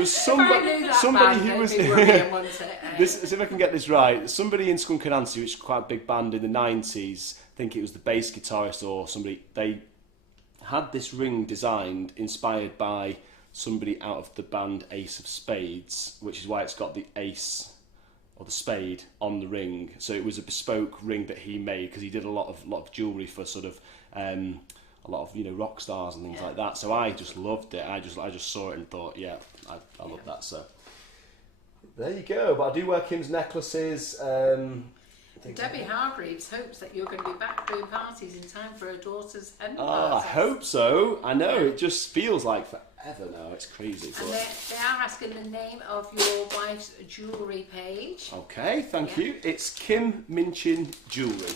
was somebody who was this, if I can get this right, somebody in Skunk Anansi, which was quite a big band in the 90s. I think it was the bass guitarist or somebody. They had this ring designed, inspired by somebody out of the band Ace of Spades, which is why it's got the ace or the spade on the ring. So it was a bespoke ring that he made, because he did a lot of jewellery for sort of a lot of, you know, rock stars and things like that. So I just loved it. I just saw it and thought, I love that. So there you go. But I do wear Kim's necklaces. Debbie Hargreaves hopes that you're going to be back doing parties in time for her daughter's hen Oh, parties. I hope so. I know, it just feels like forever now. It's crazy. And they are asking the name of your wife's jewellery page. Okay, thank you. It's Kim Minchin Jewellery.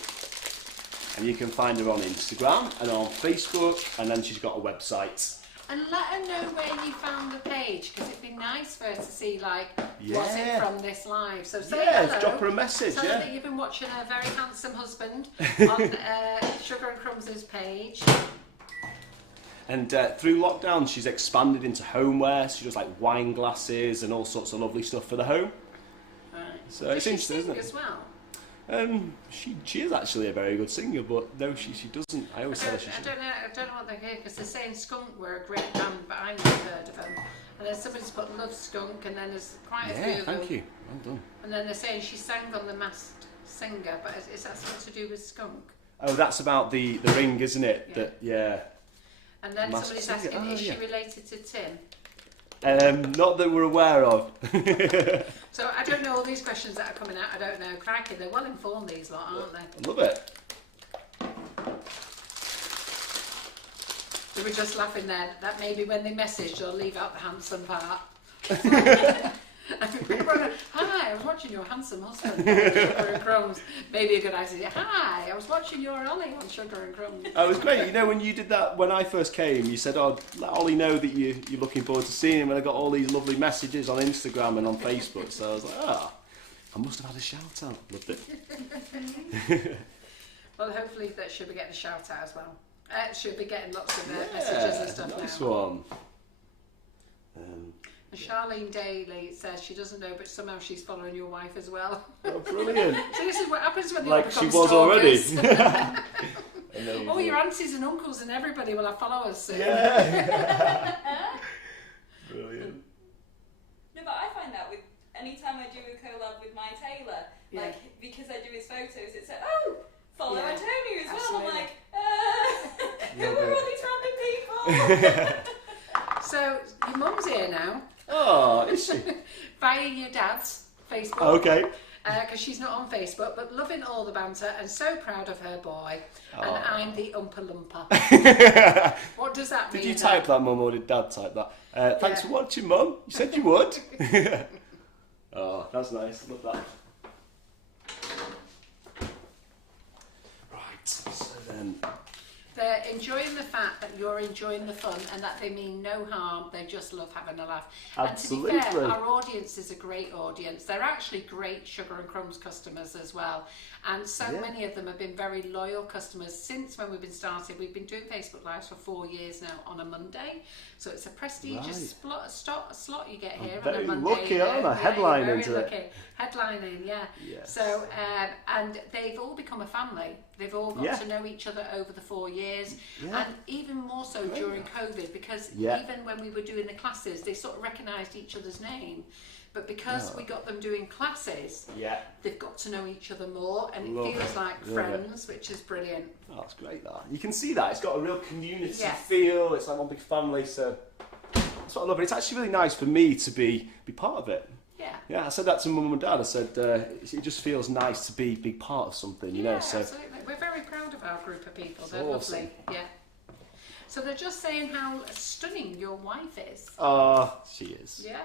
And you can find her on Instagram and on Facebook, and then she's got a website. And let her know where you found the page, because it'd be nice for her to see, like, was it from this live? So say hello. Drop her a message. Tell her that you've been watching her very handsome husband on Sugar and Crumbs' page. And through lockdown, she's expanded into homeware. She does like wine glasses and all sorts of lovely stuff for the home. Right. So it's interesting, isn't it? As well? She is actually a very good singer, but no, she doesn't. I always tell her she should. I don't know what they're here, because they're saying Skunk were a great band, but I've never heard of them. And then somebody's put Love Skunk, and then there's quite a few of them. Thank you. Well done. And then they're saying she sang on The Masked Singer, but is that something to do with Skunk? Oh, that's about the ring, isn't it? And then somebody's asking, is she related to Tim? Not that we're aware of. So I don't know all these questions that are coming out. I don't know. Crikey, they're well informed, these lot, aren't they? I love it. They were just laughing there that maybe when they message, they'll leave out the handsome part. Hi, I was watching your handsome husband on Sugar and Crumbs. Maybe a good idea. Hi, I was watching your Ollie on Sugar and Crumbs. Oh, it was great. You know, when you did that, when I first came, you said, "Oh, let Ollie know that you're looking forward to seeing him." And I got all these lovely messages on Instagram and on Facebook. So I was like, I must have had a shout out. Loved it. Well, hopefully that she'll be getting a shout out as well. She'll be getting lots of messages and stuff nice now. One. And Charlene Daly says she doesn't know, but somehow she's following your wife as well. Oh, brilliant. So this is what happens when they like become she was stalkers. Already. All your aunties and uncles and everybody will have followers soon. Yeah. Brilliant. No, but I find that with any time I do a collab with my tailor, like because I do his photos, it's like, oh, follow Antonio as well. I'm like, who are all these random people? So your mum's here now. Oh, is she? Via your dad's Facebook. Okay. Because she's not on Facebook, but loving all the banter and so proud of her boy. And I'm the Oompa Loompa. What does that mean? Did you type that, Mum, or did Dad type that? Thanks for watching, Mum. You said you would. Oh, that's nice. Love that. Right, so then... They're enjoying the fact that you're enjoying the fun and that they mean no harm. They just love having a laugh. Absolutely. And to be fair, our audience is a great audience. They're actually great Sugar and Crumbs customers as well. And so many of them have been very loyal customers since when we've been started. We've been doing Facebook Lives for 4 years now on a Monday. So it's a prestigious slot you get here on a Monday. Very lucky, aren't I? Headlining to it. Headlining, yeah. Yes. So, and they've all become a family. They've all got to know each other over the 4 years. Yeah. And even more so during COVID, because even when we were doing the classes, they sort of recognised each other's name. But because we got them doing classes, they've got to know each other more, and it feels like friends, which is brilliant. Oh, that's great, that. You can see that. It's got a real community feel. It's like one big family, so that's what I love. And it's actually really nice for me to be part of it. Yeah, I said that to Mum and Dad. I said, it just feels nice to be part of something, you know. So absolutely. We're very proud of our group of people. They're awesome. lovely. Yeah. So they're just saying how stunning your wife is. Oh, she is. Yeah.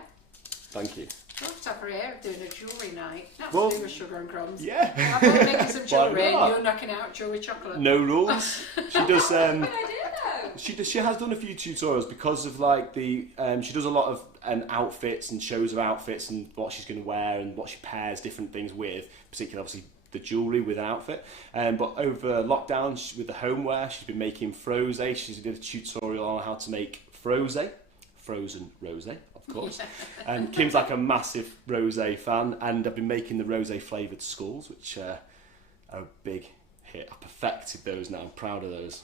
Thank you. Love to have her here doing a jewellery night. That's Well, to do with sugar and crumbs. Yeah. I'm making some jewellery not? and you're knocking out jewellery chocolate. No rules. She does. Good idea though. She has done a few tutorials because of like the. She does a lot of outfits and shows of outfits and what she's going to wear and what she pairs different things with. Particularly, obviously, the jewellery with an outfit. But over lockdown, with the homeware, she's been making frosé. She did a tutorial on how to make frosé, frozen rosé, of course. Kim's like a massive rosé fan, and I've been making the rosé flavoured skulls, which are a big hit. I perfected those now. I'm proud of those.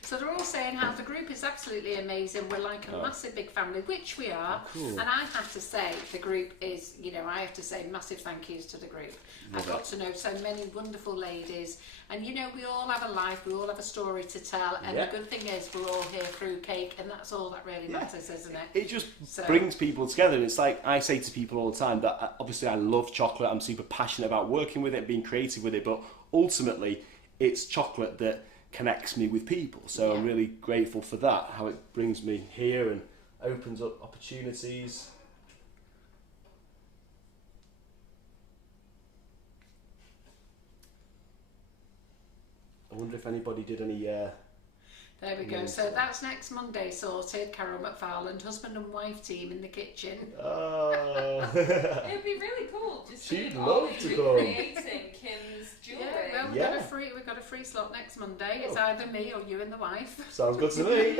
So they're all saying how the group is absolutely amazing. We're like a massive big family, which we are. Cool. And I have to say, the group is, you know, I have to say massive thank yous to the group. I've got to know so many wonderful ladies. And, you know, we all have a life, we all have a story to tell. And the good thing is we're all here through cake, and that's all that really matters, isn't it? It just brings people together. And it's like I say to people all the time that obviously I love chocolate. I'm super passionate about working with it, being creative with it. But ultimately, it's chocolate that connects me with people, so I'm really grateful for that, how it brings me here and opens up opportunities. I wonder if anybody did any there we go. So that's next Monday sorted. Carol McFarland, husband and wife team in the kitchen. Oh. It'd be really cool just She'd seeing love Oli to go. recreating Kim's jewellery. Yeah, well, we've got a free slot next Monday. It's either me or you and the wife. Sounds good to me.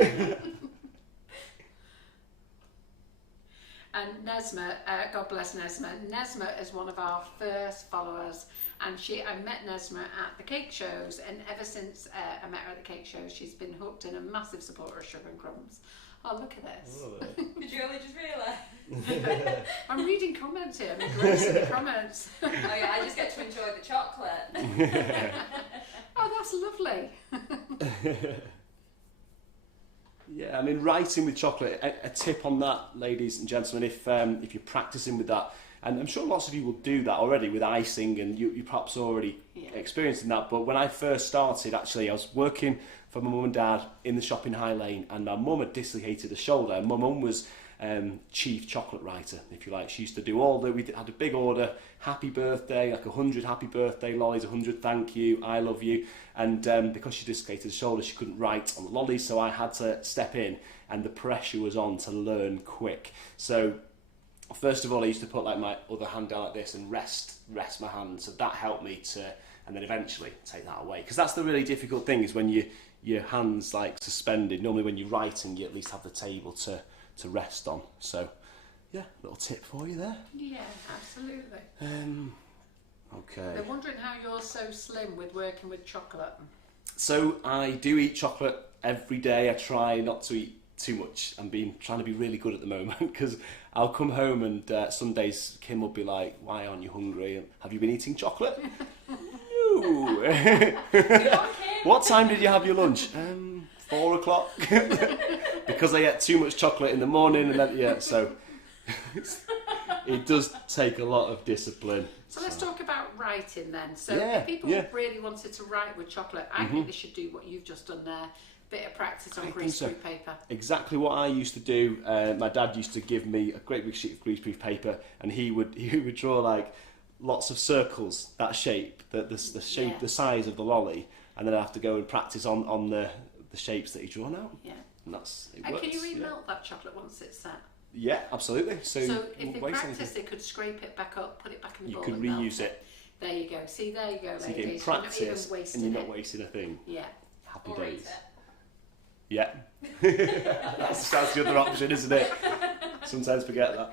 And Nesma, God bless Nesma. Nesma is one of our first followers, and I met Nesma at the cake shows, and ever since I met her at the cake shows, she's been hooked and a massive supporter of Sugar and Crumbs. Oh, look at this. Did you only just realise? I'm reading comments here. I'm engrossing the comments. Oh yeah, I just get to enjoy the chocolate. Oh, that's lovely. Yeah, I mean, writing with chocolate, a tip on that, ladies and gentlemen, if you're practicing with that, and I'm sure lots of you will do that already with icing, and you perhaps already experiencing that, but when I first started, actually, I was working for my mum and dad in the shop in High Lane, and my mum had dislocated a shoulder, and my mum was chief chocolate writer, if you like. She used to do we had a big order, happy birthday, like 100 happy birthday lollies, 100 thank you, I love you, and because she dislocated the shoulder, she couldn't write on the lollies, so I had to step in, and the pressure was on to learn quick. So first of all, I used to put like my other hand down like this and rest my hand, so that helped me to, and then eventually take that away, because that's the really difficult thing, is when your hands like suspended. Normally when you're writing, you at least have the table to rest on. So yeah, little tip for you there. Yeah, absolutely. Okay. They're wondering how you're so slim with working with chocolate. So I do eat chocolate every day. I try not to eat too much. I'm trying to be really good at the moment, because I'll come home and some days Kim will be like, "Why aren't you hungry? Have you been eating chocolate?" No. What time did you have your lunch? 4 o'clock. Because I ate too much chocolate in the morning, and then so it does take a lot of discipline. So let's talk about writing then. So Yeah, if people really wanted to write with chocolate, I think they should do what you've just done there. Bit of practice on greaseproof paper. Exactly what I used to do. My dad used to give me a great big sheet of greaseproof paper, and he would draw like lots of circles, that shape, the shape, the size of the lolly, and then I have to go and practice on the shapes that he drawn out. Yeah. And works. Can you remelt that chocolate once it's set? Yeah, absolutely. So if they practice, they could scrape it back up, put it back in the bowl. You could reuse it. There you go. See, there you go, ladies. So you're getting practice, and you're not wasting a thing. Yeah. Happy days. Yeah. That's the other option, isn't it? Sometimes forget that.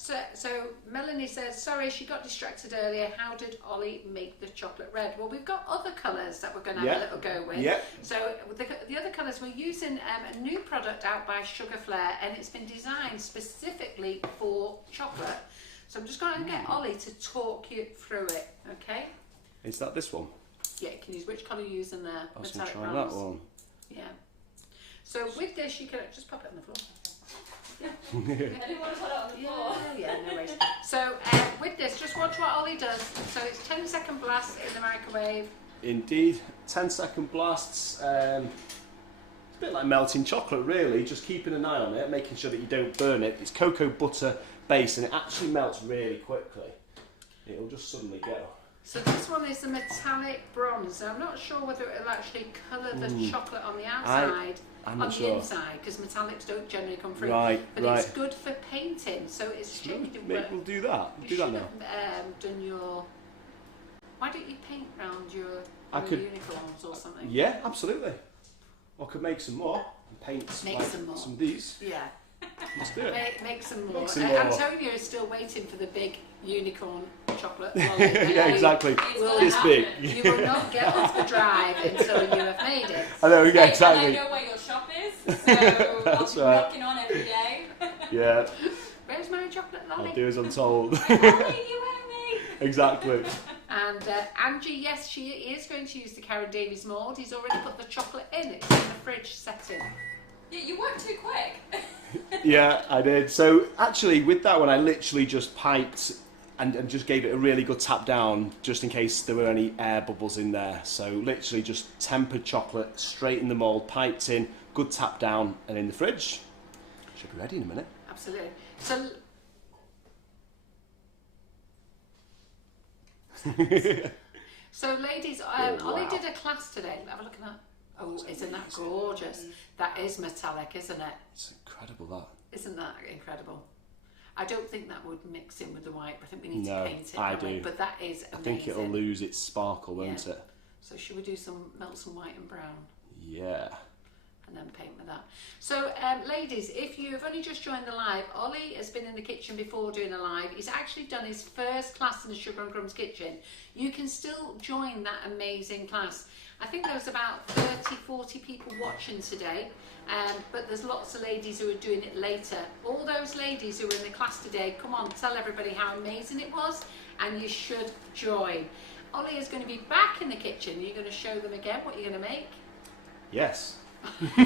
So Melanie says, sorry, she got distracted earlier. How did Ollie make the chocolate red? Well, we've got other colours that we're going to have a little go with. Yeah. So the other colours, we're using a new product out by Sugar Flare, and it's been designed specifically for chocolate. So I'm just going to get Ollie to talk you through it, okay? Is that this one? Yeah, you can use which colour you use in there. I was going to Metallic try bronze. that one. Yeah. So with this, you can just pop it on the floor. I didn't want to put it on the floor. Yeah, no worries. So with this, just watch what Ollie does. So it's 10-second blast in the microwave. Indeed, 10-second blasts. It's a bit like melting chocolate, really. Just keeping an eye on it, making sure that you don't burn it. It's cocoa butter base, and it actually melts really quickly. It'll just suddenly go. So this one is the metallic bronze. So I'm not sure whether it'll actually colour the chocolate on the outside, I'm on not the sure. inside, because metallics don't generally come through. Right, but right. it's good for painting. So it's Maybe we'll do that. We'll You do should that have now. done your. Why don't you paint round your unicorns or something? Yeah, absolutely. I could make some more and paint Make some more. some of these. Yeah. Let's do it. Make some more. Make some more. Antonio is still waiting for the big unicorn chocolate lolly. Yeah, exactly. It's This big. You will not get off the drive until you have made it. I know, yeah, And exactly. I know where your shop is, so I'll That's be right. knocking on every day. Yeah, Where's my chocolate lolly? I'll do as I'm told. Ollie, you owe me. Exactly. And Angie, yes, she is going to use the Karen Davies mould. He's already put the chocolate in. It's in the fridge setting. Yeah, you weren't too quick. Yeah, I did. So actually, with that one, I literally just piped and just gave it a really good tap down, just in case there were any air bubbles in there. So literally just tempered chocolate straight in the mould, piped in, good tap down, and in the fridge. Should be ready in a minute. Absolutely. So. So, ladies, Ollie did a class today. Have a look at that. Oh, isn't that gorgeous? That is metallic, isn't it? It's incredible, that. Isn't that incredible? I don't think that would mix in with the white. I think we need No, to paint it. I that way, do. But that is amazing. I think it'll lose its sparkle, won't Yeah. it? So should we do melt some white and brown? Yeah. And then paint with that. So, ladies, if you've only just joined the live, Ollie has been in the kitchen before doing a live. He's actually done his first class in the Sugar and Crumbs kitchen. You can still join that amazing class. I think there was about 30, 40 people watching today, but there's lots of ladies who are doing it later. All those ladies who were in the class today, come on, tell everybody how amazing it was, and you should join. Ollie is going to be back in the kitchen. You're going to show them again what you're going to make. Yes. Use the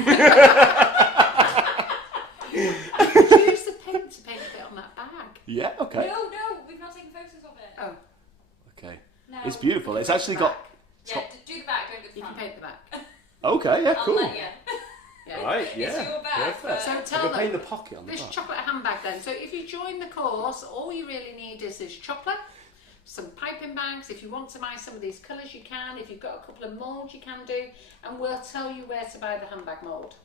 paint to paint a bit on that bag. Yeah, okay. No, we've not taken photos of it. Oh, Okay. No. It's beautiful. It's actually got... Yeah, do the back, don't do the you can front. paint the back. Okay, yeah, I'll cool. let you. Yeah. Right, yeah. It's your bag, Perfect. So I tell can them, paint the pocket on the this back. chocolate handbag then. So if you join the course, all you really need is this chocolate, some piping bags. If you want to buy some of these colours, you can. If you've got a couple of moulds, you can do. And we'll tell you where to buy the handbag mould.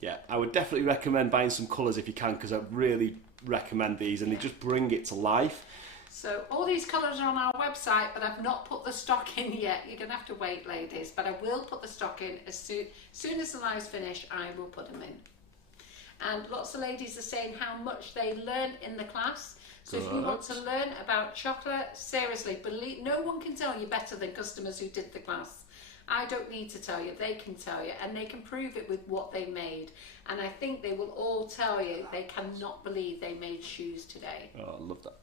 Yeah, I would definitely recommend buying some colours if you can, because I really recommend these, and they just bring it to life. So all these colours are on our website, but I've not put the stock in yet. You're going to have to wait, ladies. But I will put the stock in as soon as the live's finished. I will put them in. And lots of ladies are saying how much they learned in the class. So if you want to learn about chocolate, seriously, believe no one can tell you better than customers who did the class. I don't need to tell you, they can tell you, and they can prove it with what they made. And I think they will all tell you they cannot believe they made shoes today. Oh, I love that.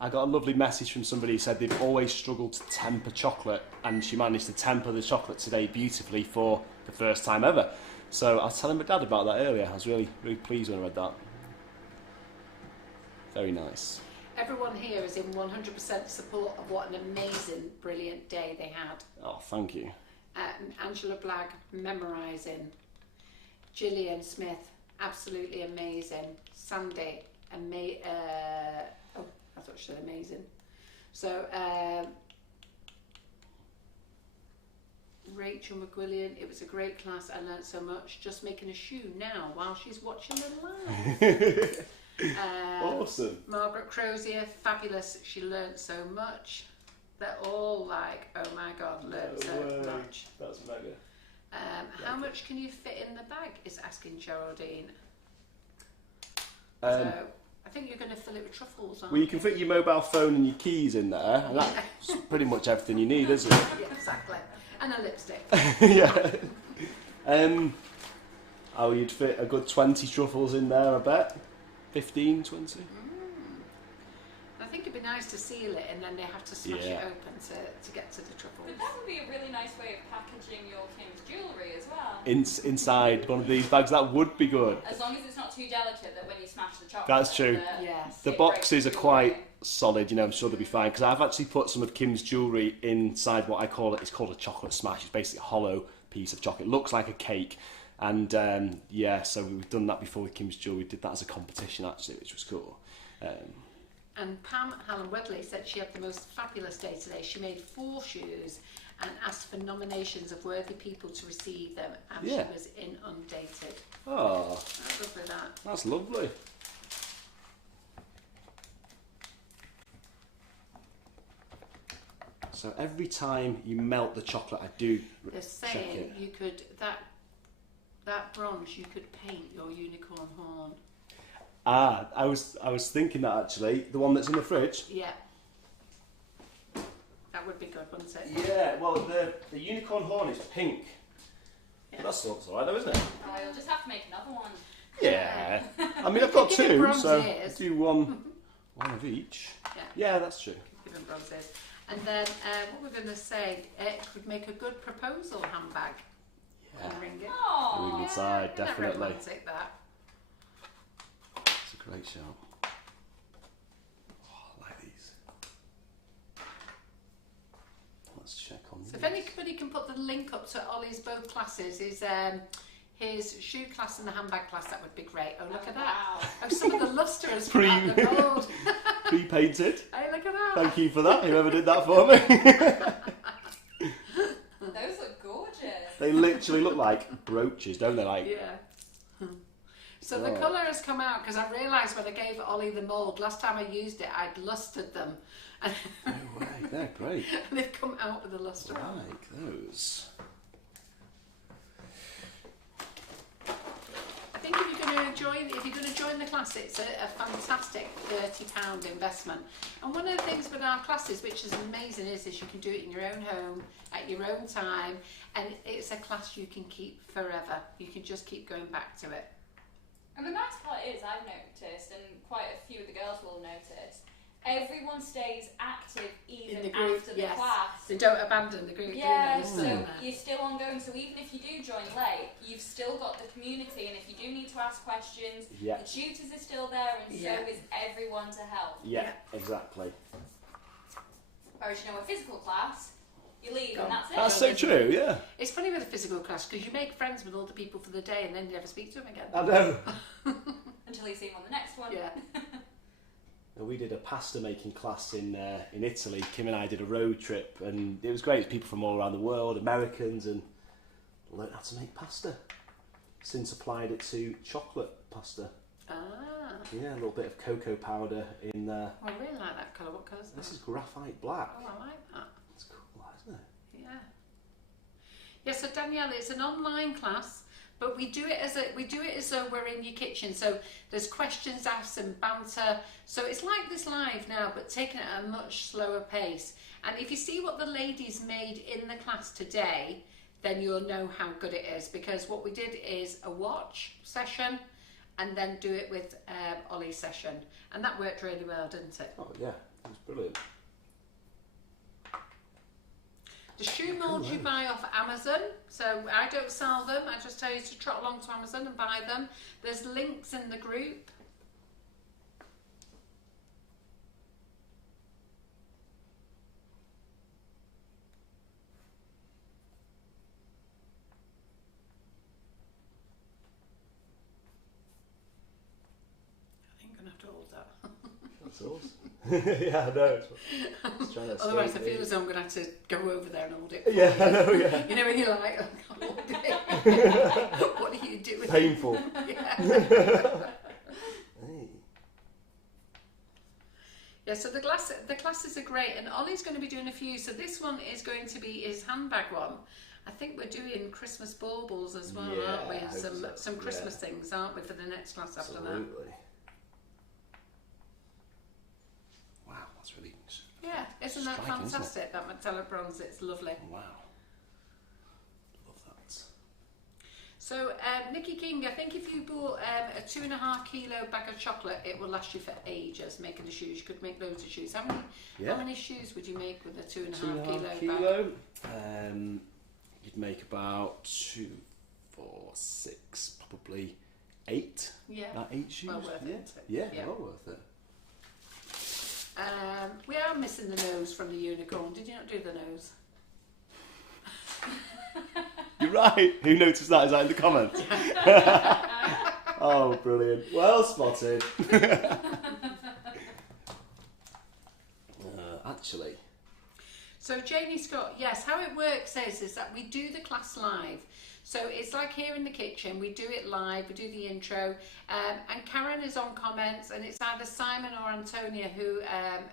I got a lovely message from somebody who said they've always struggled to temper chocolate, and she managed to temper the chocolate today beautifully for the first time ever. So I was telling my dad about that earlier. I was really, really pleased when I read that. Very nice. Everyone here is in 100% support of what an amazing, brilliant day they had. Oh, thank you. Angela Blagg memorising. Gillian Smith, absolutely amazing. Sandy, oh, I thought she said amazing. So, Rachel McWilliam, it was a great class. I learnt so much. Just making a shoe now while she's watching the live. Awesome. Margaret Crozier, fabulous. She learnt so much. They're all like, oh my God, learnt so much. That's mega. How much can you fit in the bag? Is asking Geraldine. Um, So I think you're going to fill it with truffles, aren't Well, you can fit your mobile phone and your keys in there, and that's pretty much everything you need, isn't it? Yeah, exactly. And a lipstick. Yeah. Oh, you'd fit a good 20 truffles in there, I bet. 15, 20. I think it'd be nice to seal it and then they have to smash it open to get to the truffles. But that would be a really nice way of packaging your Kim's jewellery as well. Inside one of these bags, that would be good. As long as it's not too delicate that when you smash the chocolate... That's true. Yes. The boxes are quite solid, you know, I'm sure they'll be fine. Because I've actually put some of Kim's jewellery inside what I call it. It's called a chocolate smash. It's basically a hollow piece of chocolate. It looks like a cake. And yeah, so we've done that before with Kim's jewellery. We did that as a competition, actually, which was cool. And Pam Hallam-Wedley said she had the most fabulous day today. She made 4 shoes and asked for nominations of worthy people to receive them, and she was inundated. Oh, That's lovely, that. That's lovely. So every time you melt the chocolate, I do They're check saying it. you could, that bronze, you could paint your unicorn horn. Ah, I was thinking that actually. The one that's in the fridge. Yeah. That would be good, wouldn't it? Yeah. Well, the unicorn horn is pink. Yeah. But that's alright, though, isn't it? Oh, you'll just have to make another one. Yeah. I mean, I've got Give it 2, bronze so ears. do one of each. Yeah. Yeah, that's true. Give them bronzes. And then what we're going to say, it could make a good proposal handbag. Yeah. And ring it. Oh, Ring inside, Isn't that definitely. romantic, that? It's a great shout. Oh, I like these. Let's check on So these. if anybody can put the link up to Ollie's both classes, his shoe class and the handbag class, that would be great. Oh, look at that. Wow. Oh, some of the lustre has come out the mould. Pre-painted. Hey, look at that. Thank you for that, whoever did that for me. Those look gorgeous. They literally look like brooches, don't they? Like, Yeah. So the colour has come out because I realised when I gave Ollie the mould, last time I used it, I'd lustered them. no way, they're great. And they've come out with the lustre on. Like those. I think if you're going to join the class, it's a fantastic £30 investment. And one of the things with our classes, which is amazing, is you can do it in your own home at your own time, and it's a class you can keep forever. You can just keep going back to it. And the nice part is, I've noticed, and quite a few of the girls will notice, everyone stays active even In the group, after the yes. class. They don't abandon the group. Yeah, do they? so you're still ongoing. So even if you do join late, you've still got the community, and if you do need to ask questions, Yeah. the tutors are still there, and Yeah. so is everyone to help. Yeah, exactly. Whereas a physical class, you leave Gone. and that's it. That's so true, yeah. It's funny with a physical class because you make friends with all the people for the day and then you never speak to them again. I know. Until you see them on the next one. Yeah. We did a pasta making class in Italy. Kim and I did a road trip, and it was great. People from all around the world, Americans, and learned how to make pasta. Since applied it to chocolate pasta. Ah. Yeah, a little bit of cocoa powder in there. Oh, I really like that colour. What colour is that? This is graphite black. Oh, I like that. It's cool, isn't it? Yeah. Yeah, so Danielle, it's an online class, but we do it as though we're in your kitchen. So there's questions asked and banter. So it's like this live now, but taken at a much slower pace. And if you see what the ladies made in the class today, then you'll know how good it is, because what we did is a watch session and then do it with Ollie's session. And that worked really well, didn't it? Oh yeah, it was brilliant. The shoe moulds you buy off Amazon, so I don't sell them, I just tell you to trot along to Amazon and buy them. There's links in the group. I think I'm going to have to hold that. That's awesome. Yeah, I know. It's trying to Otherwise I escape feel me. as though I'm going to have to go over there and hold it. for Yeah, you. I know, yeah. You know when you're like, oh, I can't hold it. What are you doing? Painful. Yeah. Hey. Yeah, so the classes are great, and Ollie's going to be doing a few. So this one is going to be his handbag one. I think we're doing Christmas baubles as well, aren't we? Yeah, I hope Some so. Christmas things, aren't we, for the next class after that? Absolutely. That's really Yeah, isn't that striking, fantastic? That metallic bronze, it's lovely. wow. Love that. So, Nikki King, I think if you bought a 2.5 kilo bag of chocolate, it will last you for ages making the shoes. You could make loads of shoes. How many shoes would you make with a 2.5 kilo bag? You'd make about 2, 4, 6, probably 8. Yeah. About 8 shoes. Well worth it. Yeah, Yeah. well worth it. We are missing the nose from the unicorn. Did you not do the nose? You're right. Who noticed that? Is that in the comments? Oh, brilliant. Well spotted. Actually. So Janie Scott, yes, how it works is that we do the class live. So it's like here in the kitchen, we do it live, we do the intro, and Karen is on comments, and it's either Simon or Antonia who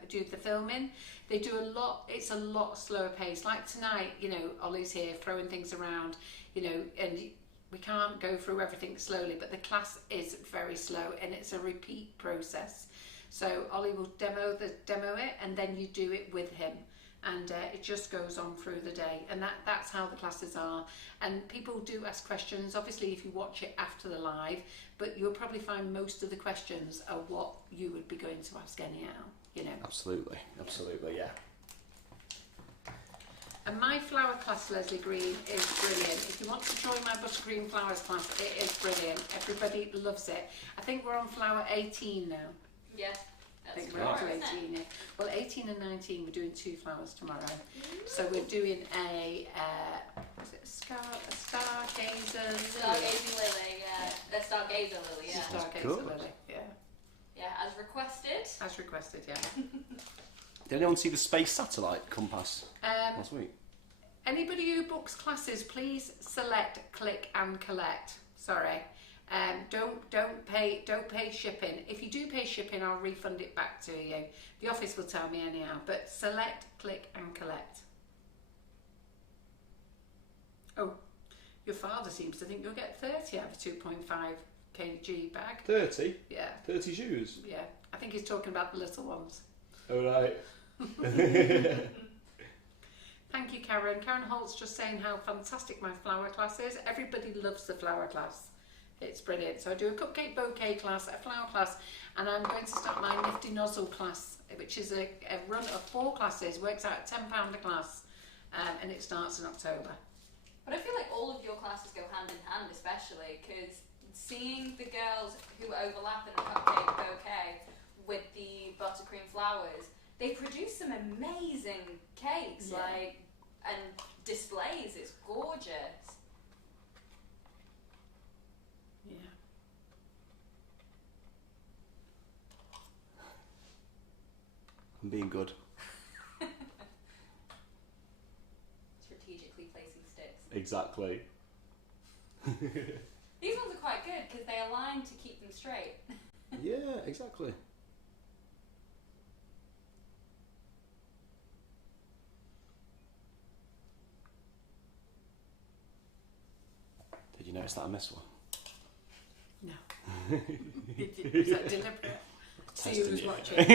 do the filming. They do a lot, it's a lot slower pace. Like tonight, you know, Ollie's here throwing things around, you know, and we can't go through everything slowly, but the class is very slow and it's a repeat process. So Ollie will demo it, and then you do it with him. And it just goes on through the day, and that's how the classes are. And people do ask questions, obviously, if you watch it after the live, but you'll probably find most of the questions are what you would be going to ask anyhow, you know. Absolutely, yeah. And my flower class, Leslie Green, is brilliant. If you want to join my buttercream flowers class, it is brilliant. Everybody loves it. I think we're on flower 18 now. Yeah. I think we're up to 18. Yeah. Well, 18 and 19, we're doing 2 flowers tomorrow. So we're doing a stargazer lily. Stargazing lily, yeah. The stargazer lily, yeah. Stargazer lily, yeah. Yeah, as requested. As requested, yeah. Did anyone see the space satellite come past last week? Anybody who books classes, please select, click and collect. Sorry. Don't pay shipping. If you do pay shipping, I'll refund it back to you. The office will tell me anyhow. But select, click and collect. Oh, your father seems to think you'll get 30 out of a 2.5 kg bag. 30? Yeah. 30 shoes? Yeah. I think he's talking about the little ones. All right. Thank you, Karen. Karen Holt's just saying how fantastic my flower class is. Everybody loves the flower class. It's brilliant. So I do a cupcake bouquet class, a flower class, and I'm going to start my nifty nozzle class, which is a run of 4 classes, works out at £10 a class, and it starts in October. But I feel like all of your classes go hand in hand, especially because seeing the girls who overlap in the cupcake bouquet with the buttercream flowers, they produce some amazing cakes, and displays. It's gorgeous. Yeah. I'm being good. Strategically placing sticks. Exactly. These ones are quite good because they align to keep them straight. Yeah, exactly. Did you notice that I missed one? No. Is that deliberate? See who's watching.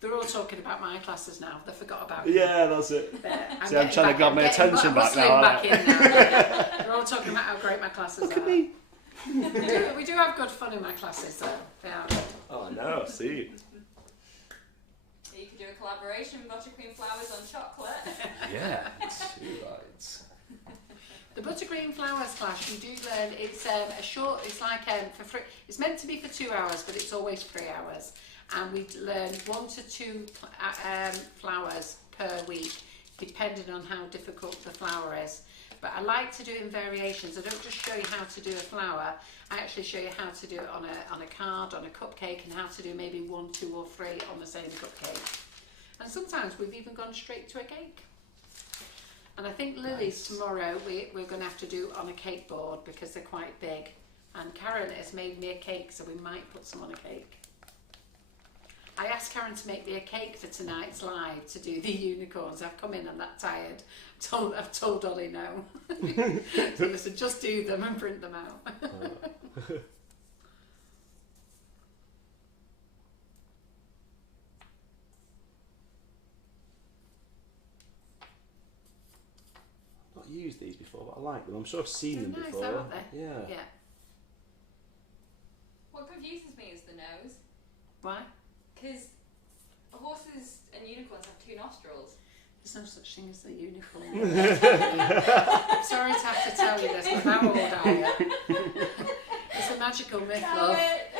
They're all talking about my classes now. They forgot about me. Yeah, that's it. See, I'm trying to grab my getting attention back now. back in now. They're all talking about how great my classes Look are. at me. We do have good fun in my classes, though. They are good. Oh, no, see. So you can do a collaboration, buttercream flowers on chocolate. Yeah, too right. The buttercream flowers class, you do learn. It's a short. It's like for free. It's meant to be for 2 hours, but it's always 3 hours. And we learn 1 to 2 flowers per week, depending on how difficult the flower is. But I like to do it in variations. I don't just show you how to do a flower. I actually show you how to do it on a card, on a cupcake, and how to do maybe 1, 2 or 3 on the same cupcake. And sometimes we've even gone straight to a cake. And I think Lily's tomorrow we're going to have to do on a cake board because they're quite big. And Karen has made me a cake, so we might put some on a cake. I asked Karen to make me a cake for tonight's live to do the unicorns. I've come in, I'm that tired. I've told Ollie no. So they said just do them and print them out. used these before, but I like them. I'm sure I've seen They're them nice, before. aren't they? Yeah. Yeah. What confuses me is the nose. Why? Because horses and unicorns have 2 nostrils. There's no such thing as the unicorn. I'm sorry to have to tell you this, but how old are you? It's a magical myth, Damn love. it.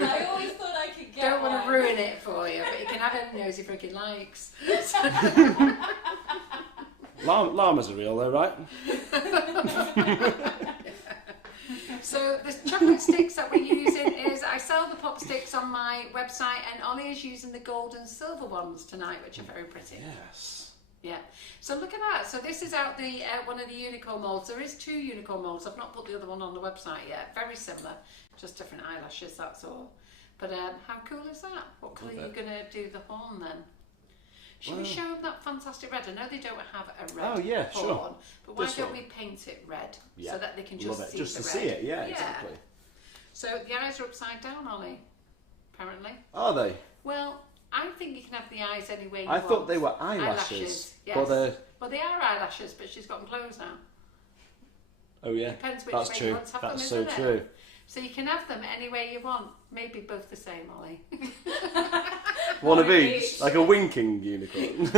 I always thought I could get Don't want to one. ruin it for you, but you can have any nose he freaking likes. Llamas are real though, right? So the chocolate sticks that we're using is, I sell the pop sticks on my website, and Ollie is using the gold and silver ones tonight, which are very pretty. Yes. Yeah. So look at that. So this is out the one of the unicorn moulds. There is 2 unicorn moulds. I've not put the other one on the website yet. Very similar, just different eyelashes. That's all. But how cool is that? What colour are you going to do the horn then? Should we show them that fantastic red? I know they don't have a red horn, sure. but why This don't one. we paint it red Yeah. so that they can Love just it. see Just the to red? see it, yeah, exactly. So the eyes are upside down, Ollie, apparently. Are they? Well, I think you can have the eyes any way you want. I thought they were eyelashes. Yes. But they're... Well, they are eyelashes, but she's got them closed now. Oh yeah, Depends which that's way true. you want to have That's them, so isn't true. it? So you can have them any way you want. Maybe both the same, Ollie. One of each, like a winking unicorn.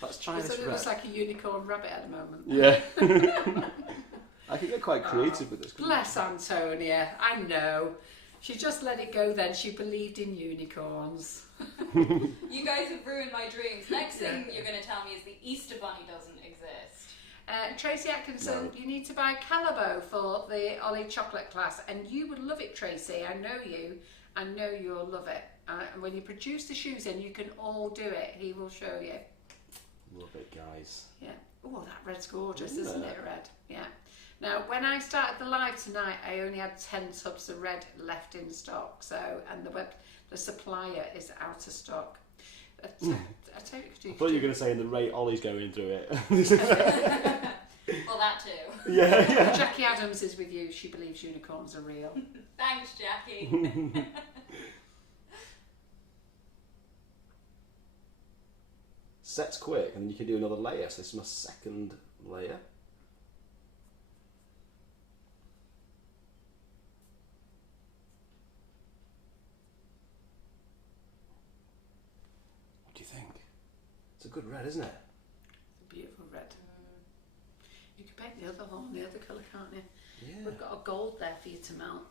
Let's try So this it looks red. like a unicorn rabbit at the moment. Yeah. I could get quite creative with this. Bless Antonia. I know. She just let it go then. She believed in unicorns. You guys have ruined my dreams. Next thing you're going to tell me is the Easter Bunny doesn't exist. Tracy Atkinson, you need to buy Calibo for the Oli chocolate class, and you would love it, Tracy. I know you. I know you'll love it. And when you produce the shoes in, you can all do it. He will show you. Love it, guys. Yeah. Oh, that red's gorgeous, isn't it, red? Yeah. Now, when I started the live tonight, I only had 10 tubs of red left in stock. So, and the supplier is out of stock. I I thought you were going to say in the rate Ollie's going through it. Well, that too. Yeah. Jackie Adams is with you. She believes unicorns are real. Thanks, Jackie. Sets quick, and then you can do another layer. So this is my second layer. What do you think? It's a good red, isn't it? It's a beautiful red. You can paint the other horn, the other colour, can't you? Yeah. We've got a gold there for you to melt.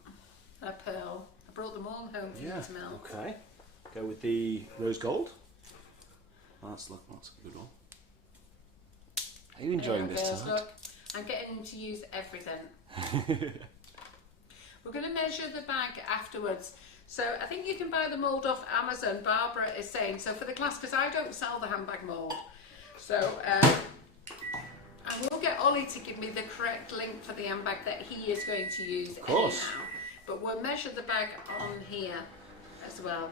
A pearl. I brought them all home for you to melt. Okay. Go with the rose gold. That's a good one. Are you enjoying this girls, tonight? look, I'm getting them to use everything. We're going to measure the bag afterwards. So I think you can buy the mould off Amazon, Barbara is saying. So for the class, because I don't sell the handbag mould. So I will get Ollie to give me the correct link for the handbag that he is going to use anyhow. But we'll measure the bag on here as well.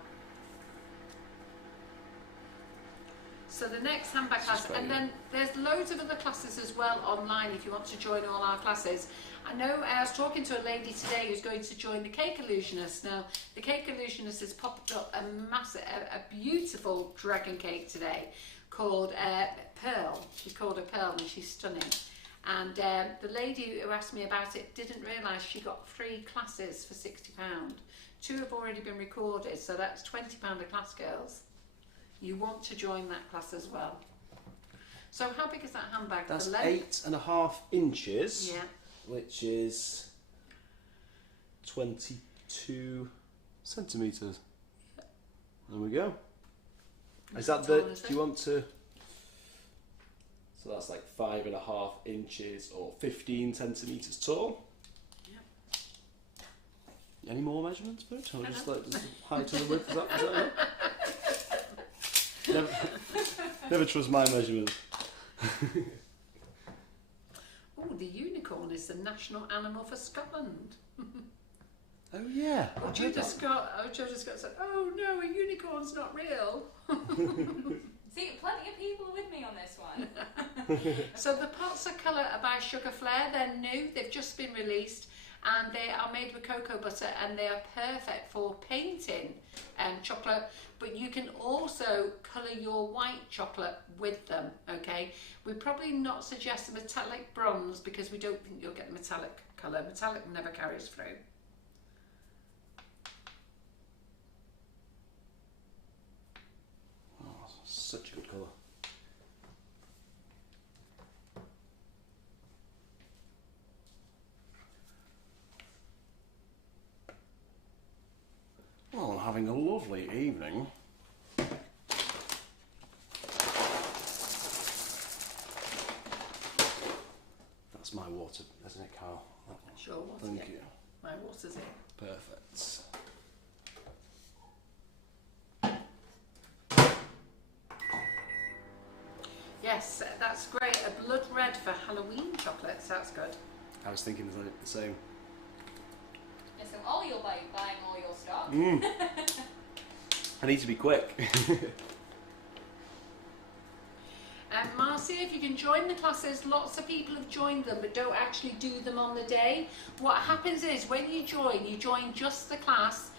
So the next handbag class, and then there's loads of other classes as well online if you want to join all our classes. I know I was talking to a lady today who's going to join the Cake Illusionist. Now, the Cake Illusionist has popped up a beautiful dragon cake today called Pearl. She's called her Pearl and she's stunning. And the lady who asked me about it didn't realise she got 3 classes for £60. 2 have already been recorded, so that's £20 a class, girls. You want to join that class as well. So how big is that handbag? That's the length? 8.5 inches. Yeah. Which is 22 centimetres. There we go. Is that the? Do you want to? So that's like 5.5 inches or 15 centimetres tall. Yeah. Any more measurements, Bert? Or just like the height of the width? Is that enough? Never trust my measurements. Oh, the unicorn is the national animal for Scotland. Oh yeah. Judah Scott said, "Oh no, a unicorn's not real." See, plenty of people are with me on this one. So the pots of colour are by Sugar Flare. They're new. They've just been released. and they are made with cocoa butter, and they are perfect for painting chocolate. But you can also colour your white chocolate with them, okay? We'd probably not suggest a metallic bronze because we don't think you'll get the metallic colour. Metallic never carries through. Oh, such a good colour. Well, I'm having a lovely evening. That's my water, isn't it, Carl? Sure, water. Thank yeah. you. My water's in. Perfect. Yes, that's great. A blood red for Halloween chocolates. That's good. I was thinking the same. Yeah, so Ollie will be buying all your stock. I need to be quick. Marcia, if you can join the classes, lots of people have joined them but don't actually do them on the day. What happens is when you join just the class,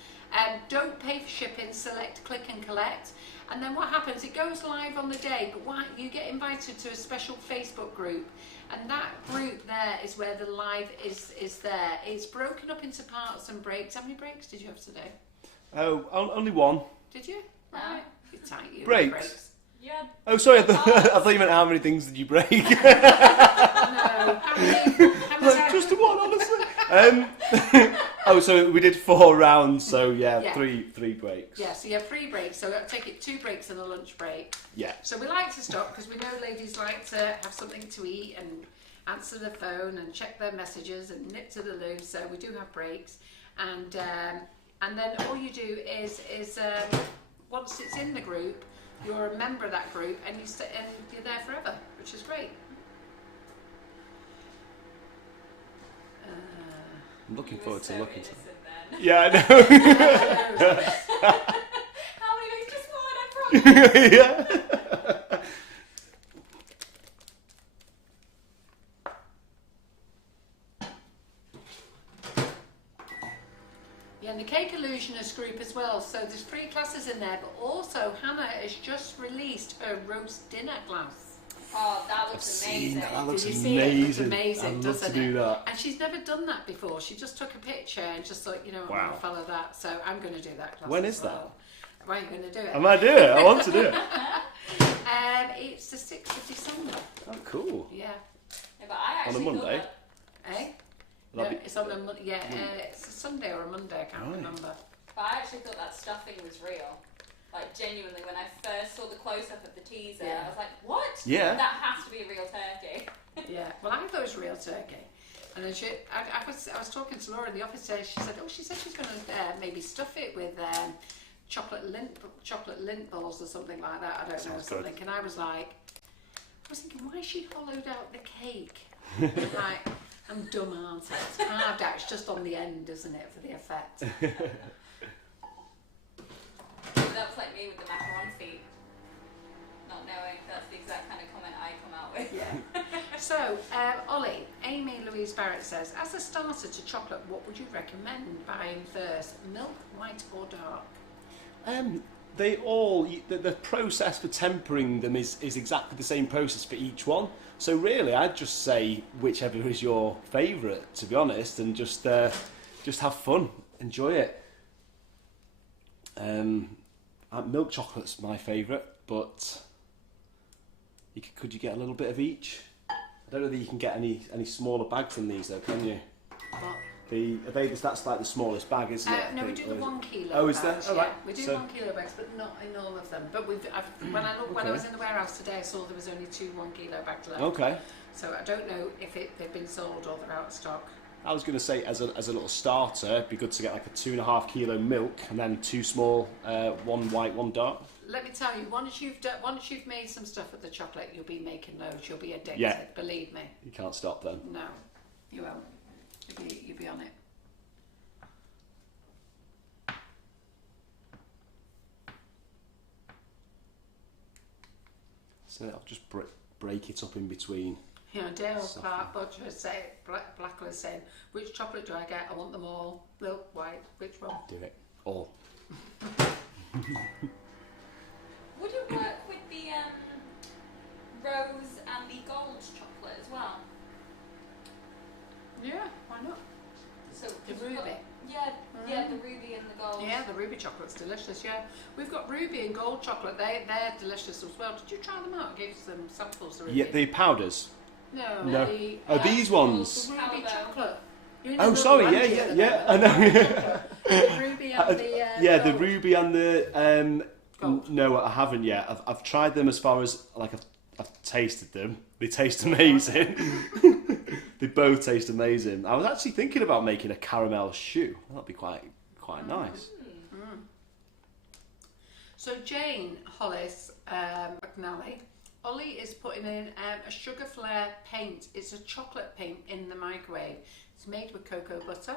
don't pay for shipping, select click and collect, and then what happens, it goes live on the day, but you get invited to a special Facebook group, and that group there is where the live is there. It's broken up into parts and breaks. How many breaks did you have today? Oh, only one. Did you? No. Right. You're tight, you Breaks? Yeah. Oh, sorry, I thought you meant how many things did you break? No. How many Like, just the one, honestly. Oh, so we did 4 rounds, so yeah. three breaks. Yeah, so you have 3 breaks, so I'll take it 2 breaks and a lunch break. Yeah. So we like to stop because we know ladies like to have something to eat and answer the phone and check their messages and nip to the loo, so we do have breaks. And then all you do is once it's in the group, you're a member of that group and you're there forever, which is great. I'm looking forward to looking to Then. Yeah, I know. How many weeks? Just one, I promise. Yeah. Yeah, and the Cake Illusionist group as well. So there's 3 classes in there, but also Hannah has just released her roast dinner class. Oh, that I've looks seen amazing. that. That looks Did you see it? It looks amazing. amazing, I'd love doesn't to do it? that. And she's never done that before. She just took a picture and just thought, you know, I'm Wow. going to follow that. So I'm going to do that class. When as is that? well. When are you going to do it? I might do it. I want to do it. It's the 6th of December. Oh, cool. Yeah. Yeah, but I actually On a Monday? thought that, Eh? No, it's on a Monday. Yeah, it's a Sunday or a Monday. I can't remember. but I actually thought that stuffing was real. Like, genuinely, when I first saw the close-up of the teaser, Yeah. I was like, what? Yeah. That has to be a real turkey. Yeah. Well, I thought it was real turkey. And then I was talking to Laura in the office today. She said she's going to maybe stuff it with chocolate lint balls or something like that. I don't know, something. And I was thinking, why has she hollowed out the cake? Like, I'm dumb, aren't I? It's carved out. It's just on the end, isn't it, for the effect? That was like me with the macaron feet. Not knowing that's the exact kind of comment I come out with. Yeah. So, Ollie, Amy Louise Barrett says, as a starter to chocolate, what would you recommend buying first? Milk, white or dark? They all, the process for tempering them is exactly the same process for each one. So really, I'd just say whichever is your favourite, to be honest, and just have fun, enjoy it. Milk chocolate's my favourite, but could you get a little bit of each? I don't know that you can get any smaller bags than these, though, can you? What? That's like the smallest bag, isn't it? No, we do the 1 kilo. Oh, is there? bags, Oh, yeah. right. We do So- 1 kilo bags, but not in all of them. But when I was in the warehouse today, I saw there was only 2 1 kilo bags left. Okay. So I don't know if they've been sold or they're out of stock. I was going to say, as a little starter, it'd be good to get like a 2.5 kilo milk and then 2 small, 1 white, 1 dark. Let me tell you, once you've made some stuff with the chocolate, you'll be making loads. You'll be addicted. Yeah. Believe me. You can't stop then. No, you won't. You'll be on it. So I'll just break it up in between. You know, Dale Soft. Clark Butcher Blackler's saying, which chocolate do I get? I want them all. Milk, white, which one? Do it all. Would it work with the rose and the gold chocolate as well? Yeah, why not? So The we've got- ruby. Yeah, the ruby and the gold. Yeah, the ruby chocolate's delicious, yeah. We've got ruby and gold chocolate, they're delicious as well. Did you try them out? I gave you some samples of ruby. Yeah, the powders. No. No. The, Oh, these ones. the ruby Calibo. chocolate. You're in Oh, the sorry. middle, Yeah, aren't you, yeah, at the yeah. moment? I know. The ruby and the Yeah, the gold. ruby and the Gold. no, I haven't yet. I've tried them as far as like I've tasted them. They taste amazing. They both taste amazing. I was actually thinking about making a caramel shoe. That'd be quite nice. So Jane Hollis McNally, Ollie is putting in a sugar flare paint. It's a chocolate paint in the microwave. It's made with cocoa butter,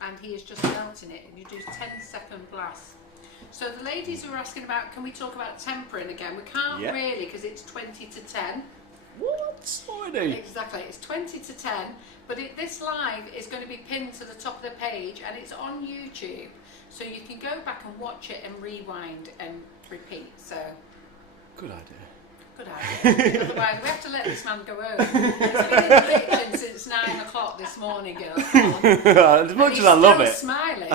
and he is just melting it, and you do 10-second blast. So the ladies were asking about, can we talk about tempering again? We can't Yeah. really, because it's 20 to 10. What? Already? Exactly, it's 20 to 10, but this live is going to be pinned to the top of the page, and it's on YouTube, so you can go back and watch it and rewind and repeat. So Good idea. good idea. Otherwise, we have to let this man go home. He's been in the kitchen since 9 o'clock this morning, girls. As much as I love it. Smiling.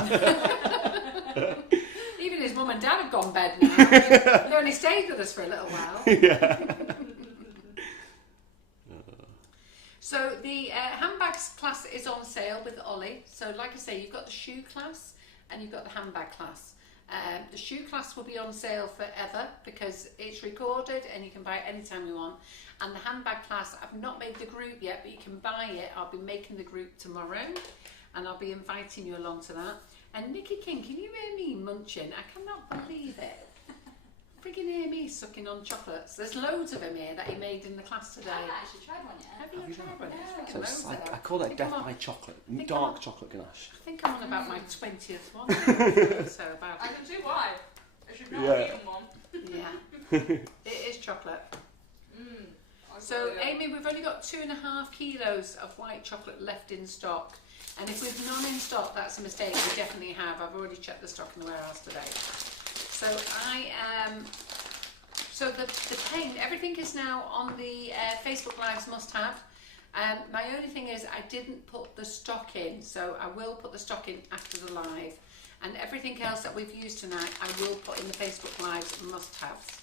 Even his mum and dad have gone bed now. He only stayed with us for a little while. Yeah. So the handbags class is on sale with Ollie. So like I say, you've got the shoe class and you've got the handbag class. The shoe class will be on sale forever because it's recorded and you can buy it anytime you want. And the handbag class, I've not made the group yet, but you can buy it. I'll be making the group tomorrow and I'll be inviting you along to that. And Nikki King, can you hear me munching? I cannot believe it. Freaking hear me sucking on chocolates. There's loads of them here that he made in the class today. I haven't actually tried one yet. Have you not tried one? No. There's So freaking it's loads like, of I them. call think it death I'm on- by chocolate. think I'm Dark on- chocolate ganache. I think I'm on about my 20th one. now, so about I can see why. I should not Yeah. have eaten one. yeah, it is chocolate. I So really don't. Amy, we've only got 2.5 kilos of white chocolate left in stock, and if we've none in stock, that's a mistake. We definitely have. I've already checked the stock in the warehouse today. So so the paint, everything is now on the Facebook Lives must-have. My only thing is I didn't put the stock in, so I will put the stock in after the live. And everything else that we've used tonight, I will put in the Facebook Lives must-haves.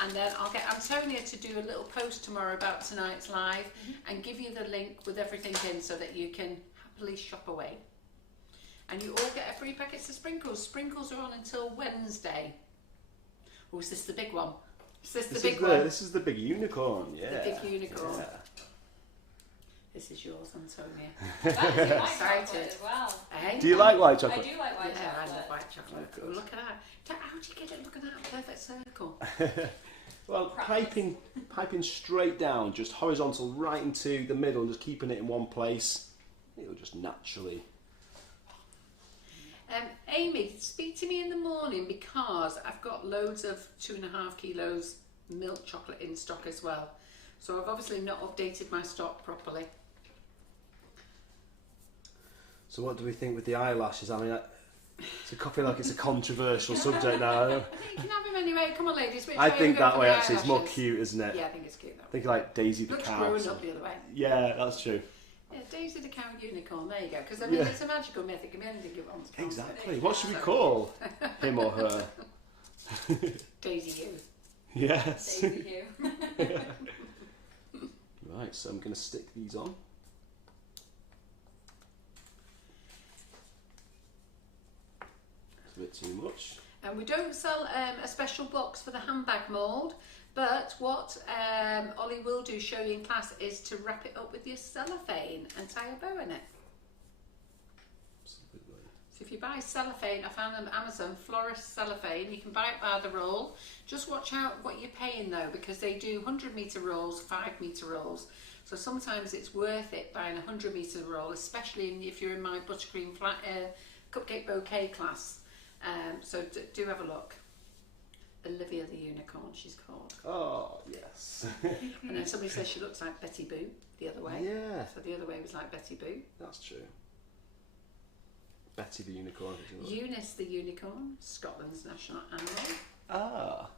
And then I'll get Antonia to do a little post tomorrow about tonight's live and give you the link with everything in so that you can happily shop away. And you all get a free packet of sprinkles. Sprinkles are on until Wednesday. Oh, is this the big one? Is this the big one? This is the big unicorn, yeah. The big unicorn. Yeah. This is yours, Antonia. That is white Excited. chocolate as well. Eh? Do you like white I chocolate? do like white Yeah, I chocolate. love white chocolate. Oh, look at that. How do you get it looking at that perfect circle? Well, Practice. piping straight down, just horizontal right into the middle and just keeping it in one place. It'll just naturally. Amy, speak to me in the morning because I've got loads of 2.5 kilos milk chocolate in stock as well. So I've obviously not updated my stock properly. So what do we think with the eyelashes? I mean, it's a feel like it's a controversial subject now. I think you can have him anyway. Come on, ladies. Which I way are we think going that for way the actually it's more eyelashes? cute, isn't it? Yeah, I think it's cute though. Think like Daisy the Looks cow. grown up the other way. Yeah, that's true. Yeah, Daisy the cow unicorn. There you go. Because I mean, Yeah. it's a magical myth. It can be anything you want. can't it? Exactly. What should we call him or her? Daisy you. Yes. Daisy Hugh. Right, so I'm going to stick these on. It's a bit too much. And we don't sell a special box for the handbag mould, but what Ollie will do, show you in class, is to wrap it up with your cellophane and tie a bow in it. Absolutely. So if you buy cellophane, I found them on Amazon, florist cellophane, you can buy it by the roll. Just watch out what you're paying though, because they do 100-metre rolls, 5-metre rolls. So sometimes it's worth it buying a 100-metre roll, especially if you're in my buttercream cupcake bouquet class. So do have a look. Olivia the Unicorn, she's called. Oh, yes. And then somebody says she looks like Betty Boo the other way. Yeah. So the other way was like Betty Boo. That's true. Betty the Unicorn. Eunice the Unicorn, Scotland's national animal. Ah.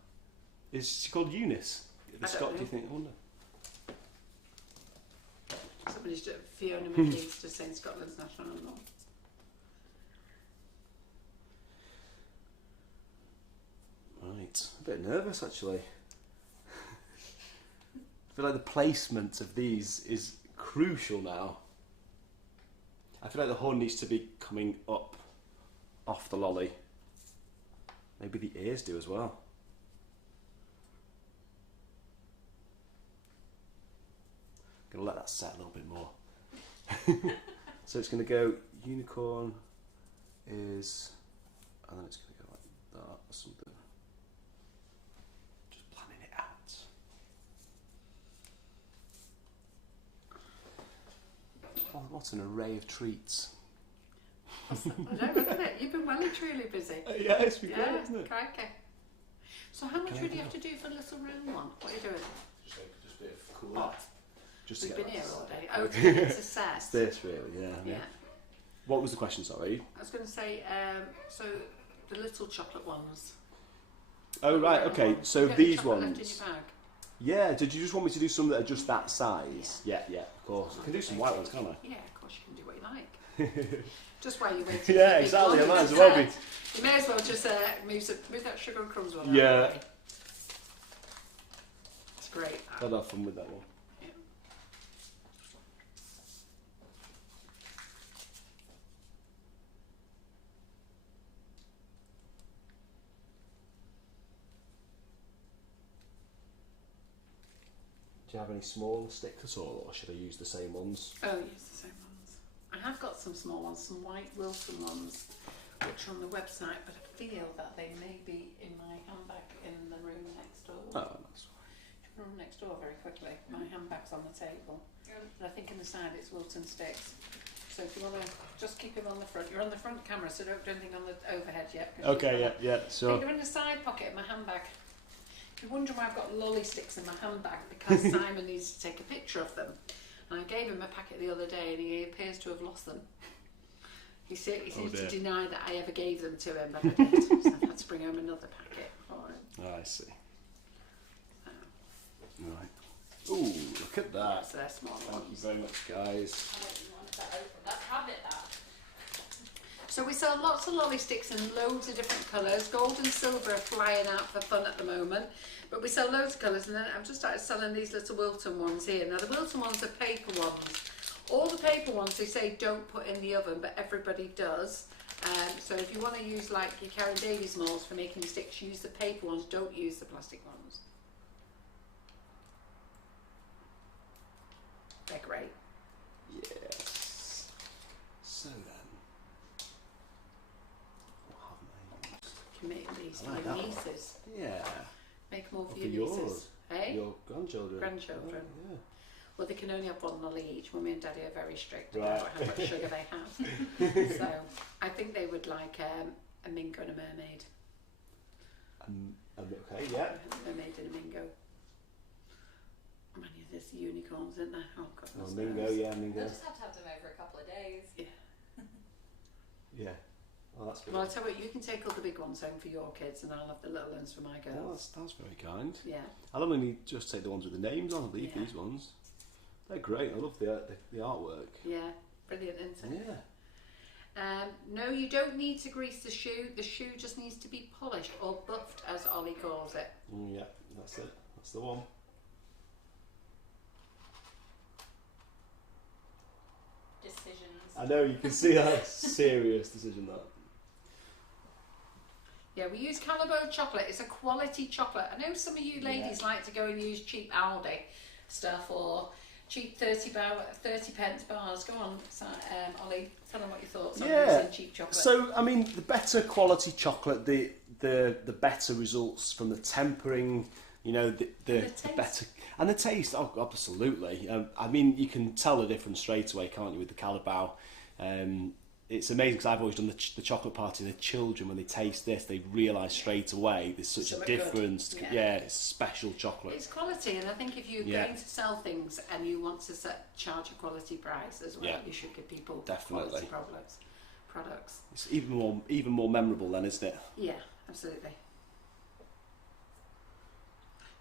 Is she called Eunice? The Scot, do you think? I wonder. Somebody's just, Fiona McGee's just saying Scotland's national animal. Right. A bit nervous, actually. I feel like the placement of these is crucial now. I feel like the horn needs to be coming up off the lolly. Maybe the ears do as well. Gonna let that set a little bit more. So it's gonna go unicorn is, and then it's gonna go like that or something. Just planning it out. Oh, what an array of treats. I know, look at it. You've been well and truly busy. Yeah, it's been great, Yeah, isn't it? crikey. So how much would you have to do for a little round one? What are you doing? Just a bit of cool art. Just to We've get been that here all set. day. Oh, to get it to set. It's this really, yeah. Yeah. What was the question, sorry? I was going to say, so the little chocolate ones. Oh right, round okay. ones. So You got any these chocolate ones. left in your bag? Yeah. Did you just want me to do some that are just that size? Yeah, yeah. Of course. I can do some white ones, can't I? Yeah, of course you can do what you like. Just while you're waiting. for Yeah, the big exactly. I one might to as well be. set. You may as well just move that sugar and crumbs one. Yeah. Out of the way. It's great. I'll have fun with that one. Yeah. Do you have any smaller sticks at all, or should I use the same ones? Oh, use the same ones. I have got some small ones, some white Wilson ones, which are on the website, but I feel that they may be in my handbag in the room next door. Oh, that's Room next door very quickly. My handbag's on the table. But I think in the side it's Wilton sticks. So if you want to just keep him on the front. You're on the front camera, so don't do anything on the overhead yet. okay. Yeah. So Sure. they're in the side pocket of my handbag. If you wonder why I've got lolly sticks in my handbag, because Simon needs to take a picture of them. And I gave him a packet the other day and he appears to have lost them. He seems to deny that I ever gave them to him, but I did. So I've had to bring home another packet for him. Oh, I see. Right. Ooh, look at that. So they're small Thank you ones. very much, guys. I don't even want that open. Let's have it that. So we sell lots of lolly sticks in loads of different colours. Gold and silver are flying out for fun at the moment. But we sell loads of colours, and then I've just started selling these little Wilton ones here. Now the Wilton ones are paper ones. All the paper ones they say don't put in the oven, but everybody does. So if you want to use like your Karen Davies molds for making sticks, use the paper ones, don't use the plastic ones. They're great. Yes. So then, what have I used? You can make these I like for your that one. nieces. Yeah. Make them all for Or your for nieces. yours. Hey? Your grandchildren. Grandchildren. Oh, Well, they can only have one lolly each. Mummy and Daddy are very strict Right. about how much sugar they have. So I think they would like a mingo and a mermaid. okay, yeah. A mermaid and a mingo. Many of there's unicorns, isn't there? Oh, God. Oh, Mingo, yeah, Mingo. We'll just have to have them over a couple of days. Yeah. Oh, that's good. Well, I'll tell you what, you can take all the big ones home for your kids and I'll have the little ones for my Oh, girls. that's very kind. Yeah. I'll only just take the ones with the names on. I'll leave Yeah. these ones. They're great. I love the artwork. Yeah. Brilliant, isn't it? Yeah. No, you don't need to grease the shoe. The shoe just needs to be polished or buffed, as Ollie calls it. Yeah, that's it. That's the one. Decisions. I know, you can see that serious decision that. Yeah, we use Calibo chocolate. It's a quality chocolate. I know some of you ladies like to go and use cheap Aldi stuff or cheap 30 pence bars. Go on, Ollie, tell them what your thoughts on using cheap chocolate. So, I mean, the better quality chocolate, the better results from the tempering, you know, the better. And the taste, oh, absolutely. I mean, you can tell the difference straight away, can't you, with the Calabao. it's amazing because I've always done the chocolate party, and the children, when they taste this, they realise straight away there's such a difference. Yeah, it's special chocolate. It's quality, and I think if you're going to sell things and you want to charge a quality price as well, you should give people quality products. It's even more memorable then, isn't it? Yeah, absolutely.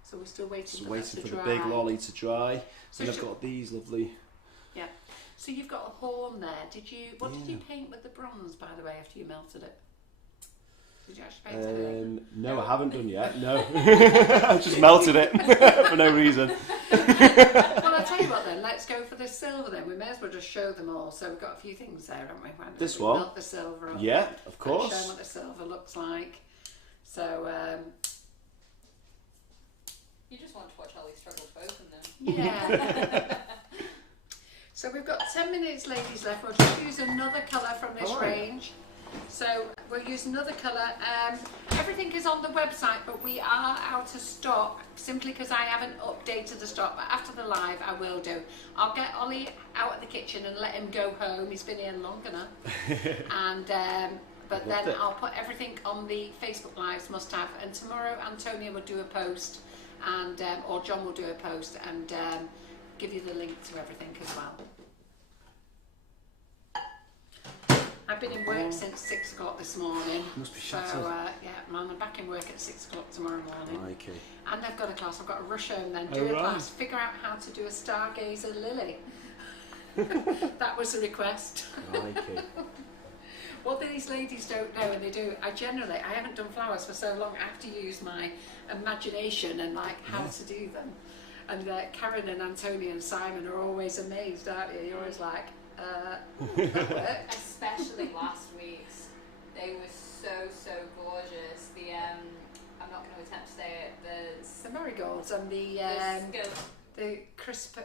So we're still waiting Just for waiting that to for dry. the big lolly to dry. So Then I've got these lovely. Yeah. So you've got a horn there. What did you paint with the bronze, by the way, after you melted it? Did you actually paint it? No, I haven't done yet. No, I just melted it for no reason. Well, I'll tell you what then. Let's go for the silver then. We may as well just show them all. So we've got a few things there, haven't we? This one. Melt the silver up. Yeah, of course. Show them what the silver looks like. So. You just want to watch Ollie struggle to open them. Yeah. So we've got 10 minutes, ladies, left. We'll just use another colour from this range. So we'll use another colour. Everything is on the website, but we are out of stock simply because I haven't updated the stock. But after the live, I will do. I'll get Ollie out of the kitchen and let him go home. He's been here long enough. And but then I'll put everything on the Facebook Lives must have. And tomorrow, Antonia will do a post, and or John will do a post and give you the link to everything as well. I've been in work since 6 o'clock this morning. Must be so yeah, I'm back in work at 6 o'clock tomorrow morning. Okay. And I've got a class. I've got to rush home then, do a class, figure out how to do a stargazer lily. That was a request. Okay. What these ladies don't know, and they do, I haven't done flowers for so long, I have to use my imagination and like how to do them. And Karen and Antonia and Simon are always amazed, aren't you? You're always like, that worked. Especially last week's. They were so gorgeous. The I'm not going to attempt to say it. The marigolds and the crisp.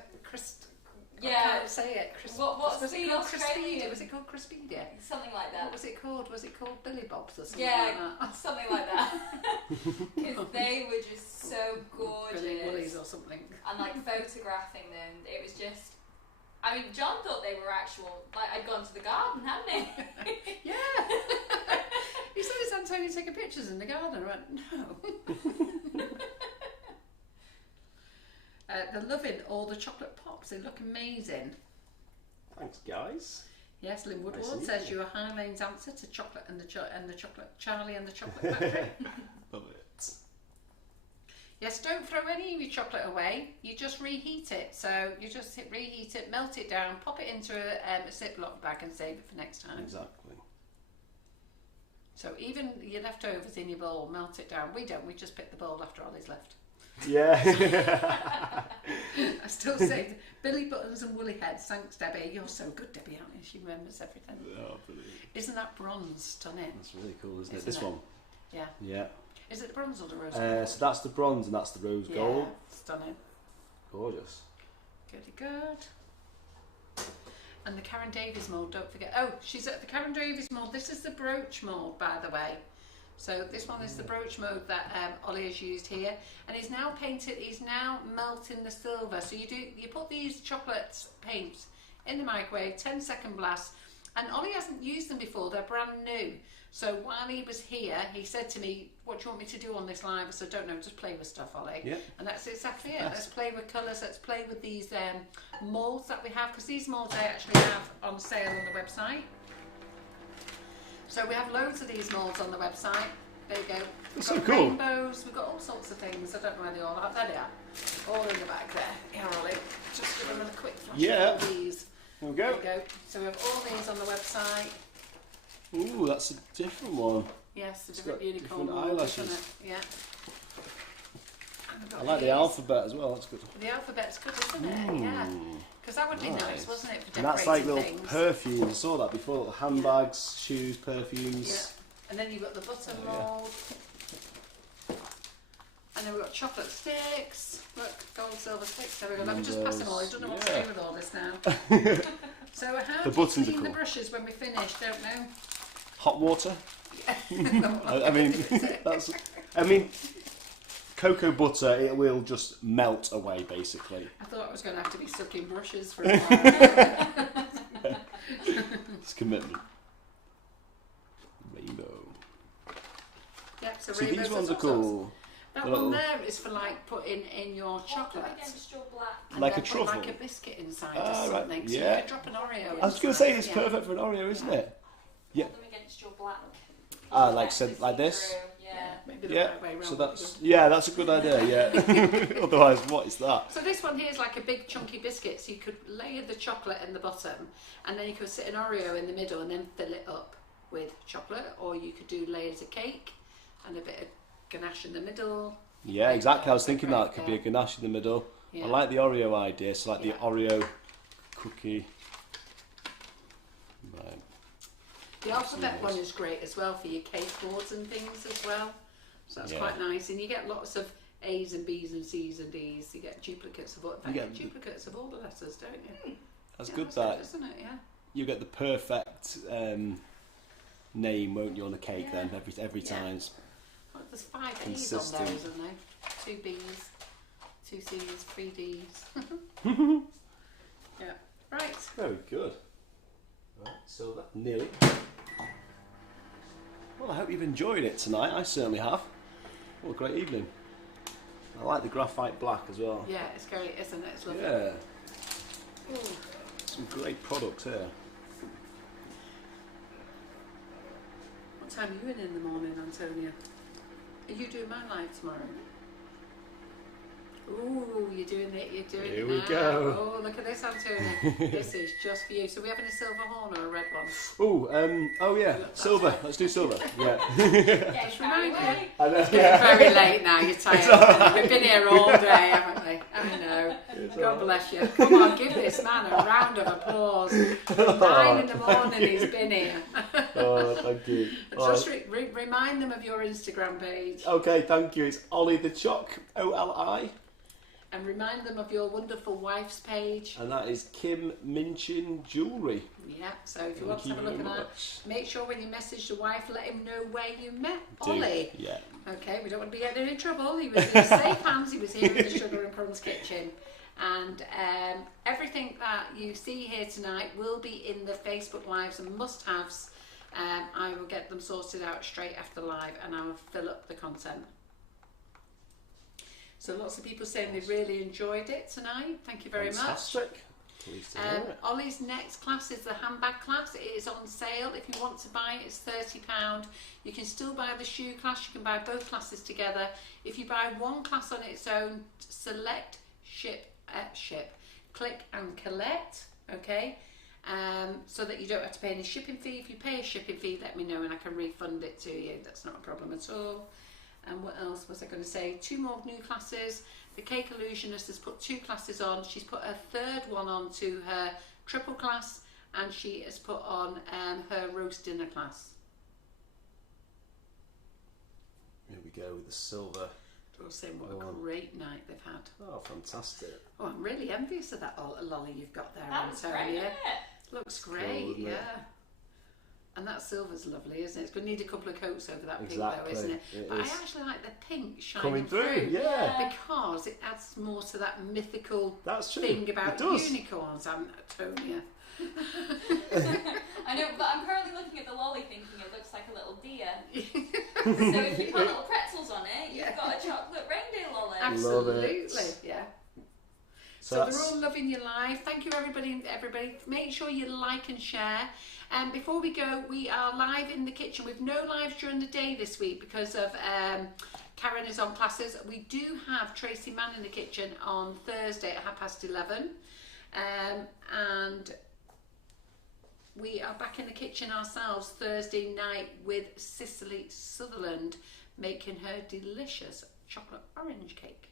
I can't say it. Was it called? Crispidia? Was it called Crispidia? Something like that. What was it called? Was it called Billy Bob's or something like that? Something like that. Because they were just so gorgeous. Billy Woolies or something. And like photographing them, it was just. I mean, John thought they were actual. Like I'd gone to the garden, hadn't he? Yeah. He said, "Is Antonia taking pictures in the garden?" I went, "No." They're loving all the chocolate pops. They look amazing. Thanks, guys. Yes, Lynn Woodward says you're High Lane's answer to chocolate and the chocolate Charlie and the Chocolate Factory. Love it. Yes, don't throw any of your chocolate away. You just reheat it. So you just reheat it, melt it down, pop it into a Ziploc bag and save it for next time. Exactly. So even your leftovers in your bowl, melt it down. We don't. We just pick the bowl after Ollie's left. Yeah. I still say Billy Buttons and Woolly Heads. Thanks, Debbie. You're so good, Debbie, aren't you? She remembers everything. Oh, brilliant. Isn't that bronze stunning? That's really cool, isn't it? This one. Yeah. Yeah. Is it the bronze or the rose gold? So that's the bronze and that's the rose gold. Stunning. Gorgeous. Goody good. And the Karen Davies mould, don't forget. Oh, she's at the Karen Davies mould. This is the brooch mould, by the way. So this one is the brooch mould that Ollie has used here, and he's now painted. He's now melting the silver. So you put these chocolate paints in the microwave, 10-second blast, and Ollie hasn't used them before. They're brand new. So while he was here, he said to me, "What do you want me to do on this live?" I said, "Don't know, just play with stuff, Ollie." Yeah. And that's exactly it. Let's play with colours. Let's play with these moulds that we have, because these moulds I actually have on sale on the website. So we have loads of these moulds on the website. There you go. We've got cool. Rainbows. We've got all sorts of things. I don't know where they all are. There they are. All in the back there. Here, Ollie. Just give them a quick flash of all these. There we go. There you go. So we have all these on the website. Ooh, that's a different one. Yes, a different got unicorn different mould, eyelashes. isn't it? Yeah. I like the alphabet as well. That's good. The alphabet's good, isn't it? Yeah. Because that would be nice, wasn't it, for And decorating that's like little things. perfumes. I saw that before. Little handbags, shoes, perfumes. Yeah. And then you've got the butter mould. And then we've got chocolate sticks. Look, gold, silver sticks. There we go. Let me just pass them all. I don't know what to do with all this now. So how do you clean the brushes when we finish? Don't know. Hot water. I mean, cocoa butter. It will just melt away, basically. I thought I was going to have to be sucking brushes for a while. It's commitment. Yeah, so See, rainbows these ones are all sorts. cool. That Little- one there is for like putting in your chocolate. against your black. And Like then a put truffle? like a biscuit inside Ah, or right, something. So yeah. you could drop an Oreo I was going to inside, say, it's yeah. perfect for an Oreo, isn't it? Yeah. Hold them against your black. Ah, like said, like this? Yeah. Maybe the Yeah. right way round So would be that's good. that's a good idea. Yeah. Otherwise, what is that? So this one here is like a big chunky biscuit, so you could layer the chocolate in the bottom, and then you could sit an Oreo in the middle and then fill it up with chocolate, or you could do layers of cake and a bit of ganache in the middle. Yeah, exactly. I was thinking Great, that could be a yeah. ganache in the middle. Yeah. I like the Oreo idea, so like Yeah. the Oreo cookie. Right. The alphabet one is great as well for your cake boards and things as well. So that's Yeah. quite nice, and you get lots of A's and B's and C's and D's. You get duplicates of all. In fact, you get duplicates of all the letters, don't you? That's Yeah, good. that's That good, isn't it? Yeah. you get the perfect name, won't you, on the cake Yeah. then every Yeah. time. Well, there's 5 A's on Consistent. those, isn't there? 2 B's, 2 C's, 3 D's. Yeah. Right. Very good. Right, so that nearly. Well, I hope you've enjoyed it tonight. I certainly have. What a great evening. I like the graphite black as well. Yeah, it's great, isn't it? It's lovely. Yeah, Ooh. some great products here. What time are you in the morning, Antonia? Are you doing my live tomorrow? Ooh, you're doing it, Here it we now. go. Oh, look at this, Antonia. This is just for you. So we having a silver horn or a red one? Oh yeah, silver. Let's do silver. Yeah. Yeah, Just remind me. I know. It's getting very late now, you're tired. We've been here all day, haven't we? I know. God bless you. Come on, give this man a round of applause. 9 in the morning he's been here. Oh, thank you. Just remind them of your Instagram page. Okay, thank you. It's Oli the Choc, OLI, And remind them of your wonderful wife's page. and that is Kim Minchin Jewellery. Yeah, so if you want to have a look at that, make sure when you message the wife, let him know where you met Ollie. Yeah. Okay, we don't want to be getting in trouble. He was in safe hands. He was here in the Sugar and Crumbs kitchen. And everything that you see here tonight will be in the Facebook Lives and must-haves. I will get them sorted out straight after live, and I will fill up the content. So lots of people saying they really enjoyed it tonight. Thank you very much. Fantastic. Pleased to hear it. Ollie's next class is the handbag class. It is on sale. If you want to buy it, it's £30. You can still buy the shoe class. You can buy both classes together. If you buy one class on its own, select ship, click and collect. Okay. So that you don't have to pay any shipping fee. If you pay a shipping fee, let me know and I can refund it to you. That's not a problem at all. And what else was I going to say? 2 more new classes. The Cake Illusionist has put 2 classes on. She's put her 3rd one on to her triple class, and she has put on her roast dinner class. Here we go with the silver. I was saying what a great night they've had. Oh, fantastic. Oh, I'm really envious of that lolly you've got there, That was Antonia. great, isn't it? Looks Cool, great, isn't it? yeah. And that silver's lovely, isn't it? It's going to need a couple of coats over that pink Exactly. though, isn't it? It But is. I actually like the pink shining Coming through, yeah. because it adds more to that mythical That's true. thing about It does. unicorns, Antonia. I know, but I'm currently looking at the lolly thinking it looks like a little deer. So if you put little pretzels on it, you've got a chocolate reindeer lolly. Absolutely, it. yeah. So So that's- they're all loving your live. Thank you, everybody. Make sure you like and share. And before we go, we are live in the kitchen. We've no lives during the day this week because of Karen is on classes. We do have Tracy Mann in the kitchen on Thursday at 11:30. And we are back in the kitchen ourselves Thursday night with Cicely Sutherland making her delicious chocolate orange cake.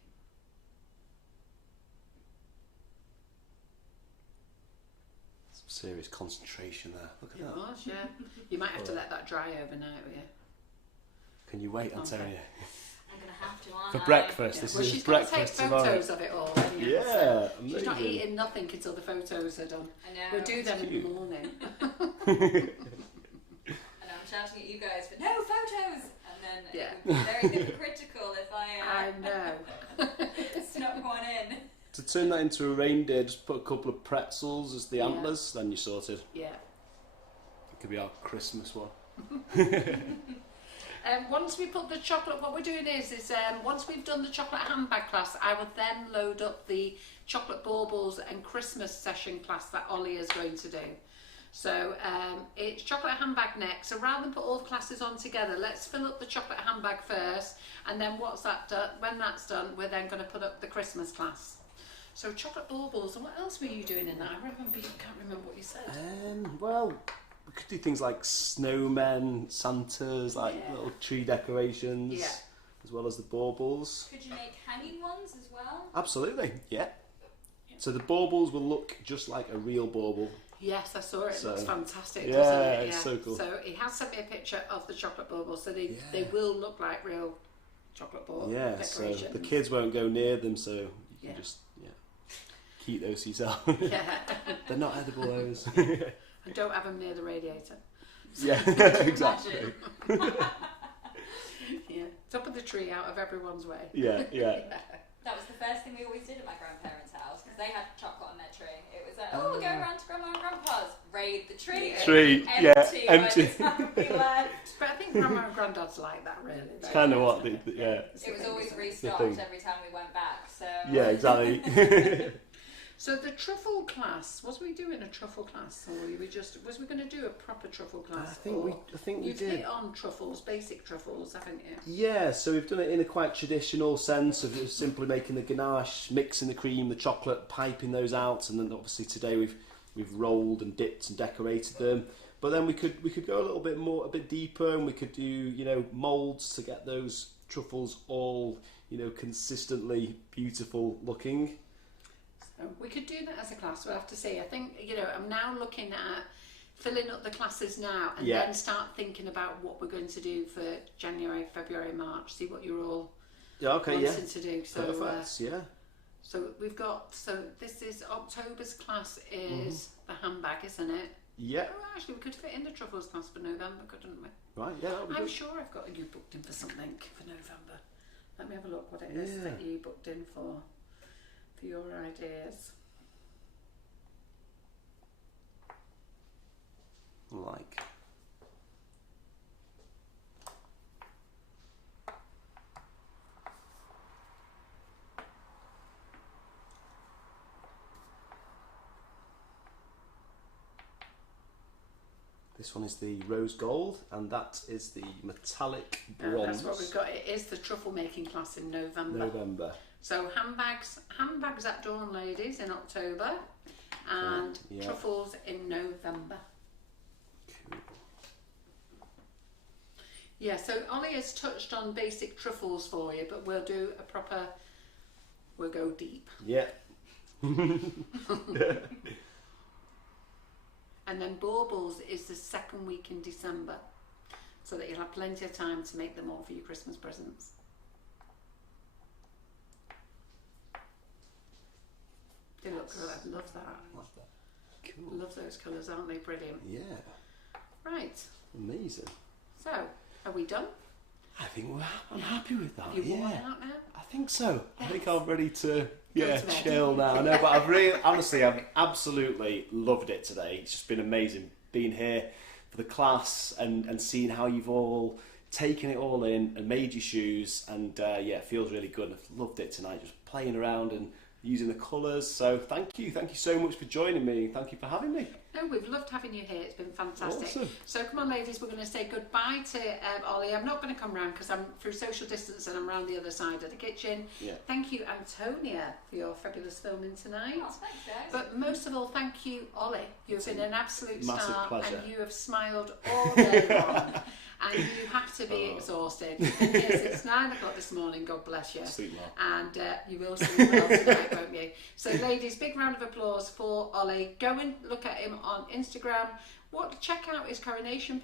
Serious concentration there. Look at It that. was, yeah. You might have to let that dry overnight, will you? Can you wait, Antonia? I'm going to have to, aren't For I? breakfast. Yeah. This Well, is she's got to take breakfast tomorrow. photos of it all. Anyhow, Yeah, so amazing. she's not eating nothing until the photos are done. I know. We'll do them in the cute. morning. And I'm shouting at you guys, but no photos! And then Yeah. it would be very hypocritical if I I know. snuck one in. To turn that into a reindeer, just put a couple of pretzels as the Yeah. antlers, then you're sorted. Yeah. It could be our Christmas one. Once we put the chocolate, what we're doing is once we've done the chocolate handbag class, I will then load up the chocolate baubles and Christmas session class that Oli is going to do. So it's chocolate handbag next. So rather than put all the classes on together, let's fill up the chocolate handbag first, and then once that's done, when that's done, we're then going to put up the Christmas class. So chocolate baubles, and what else were you doing in that? I can't remember what you said. Well, we could do things like snowmen, Santas, like little tree decorations, as well as the baubles. Could you make hanging ones as well? Absolutely, yeah. So the baubles will look just like a real bauble. Yes, I saw it. It looks fantastic, yeah, doesn't it? It's so cool. So he has sent me a picture of the chocolate baubles, so they will look like real chocolate bauble decorations. So the kids won't go near them, so you can just keep those to yourself. They're not edible, those. And don't have them near the radiator. Yeah, exactly. Top of the tree, out of everyone's way. Yeah. That was the first thing we always did at my grandparents' house, because they had chocolate on their tree. It was like, we're going around to Grandma and Grandpa's, raid the tree. Empty. By the time we left. But I think Grandma and Granddad's like that, really. It's kind of what, It was always restocked every time we went back. So yeah, exactly. So the truffle class, was we doing a truffle class, or was we going to do a proper truffle class? I think we You've did. hit on truffles, basic truffles, haven't you? Yeah, so we've done it in a quite traditional sense of just simply making the ganache, mixing the cream, the chocolate, piping those out, and then obviously today we've rolled and dipped and decorated them. But then we could go a bit deeper, and we could do moulds to get those truffles all consistently beautiful looking. We could do that as a class, we'll have to see. I think, I'm now looking at filling up the classes now and then start thinking about what we're going to do for January, February, March, see what you're all wanting to do. So, Perfect, So we've got, this is October's class is the handbag, isn't it? Yeah. Oh, actually, we could fit in the truffles class for November, couldn't we? Right, yeah, that would be I'm good. sure I've got you booked in for something for November. Let me have a look what it is that you booked in for your ideas. Like. This one is the rose gold, and that is the metallic bronze. That's what we've got. It is the truffle making class in November. So handbags at dawn, ladies, in October, and truffles in November. Cool. Yeah, so Oli has touched on basic truffles for you, but we'll go deep. Yeah. And then baubles is the second week in December, so that you'll have plenty of time to make them all for your Christmas presents. They look good. I love that. Love that. Cool. Love those colours, aren't they? Brilliant. Yeah. Right. Amazing. So, are we done? I think I'm happy with that. Have you worn out now? I think so. I think I'm ready to Go to bed. chill now. I know, but I've absolutely loved it today. It's just been amazing being here for the class and seeing how you've all taken it all in and made your shoes, and it feels really good. I've loved it tonight, just playing around and using the colours. So thank you so much for joining me. Thank you for having me. No, we've loved having you here. It's been fantastic. Awesome. So come on, ladies, we're going to say goodbye to Oli. I'm not going to come round because I'm through social distance and I'm round the other side of the kitchen. Yeah. Thank you, Antonia, for your fabulous filming tonight. Oh, thanks, guys. But most of all, thank you, Oli. You've been an absolute massive star, pleasure. and you have smiled all day long. And you have to be exhausted. You've been here since 9 o'clock this morning, God bless you. Sleep well. And you will sleep well tonight, won't you? So ladies, big round of applause for Oli. Go and look at him on Instagram. Check out his Coronation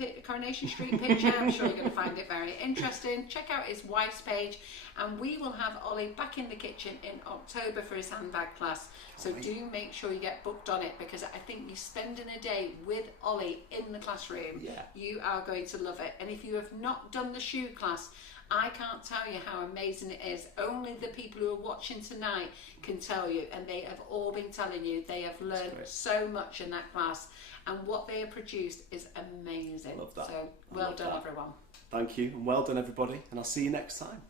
Street picture. I'm sure you're going to find it very interesting. Check out his wife's page, and we will have Oli back in the kitchen in October for his handbag class. So do make sure you get booked on it, because I think you spending a day with Oli in the classroom, you are going to love it. And if you have not done the shoe class, I can't tell you how amazing it is. Only the people who are watching tonight can tell you, and they have all been telling you they have learned so much in that class, and what they have produced is amazing. Love that. So well done, everyone. Thank you, and well done everybody, and I'll see you next time.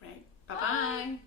Great. Bye-bye.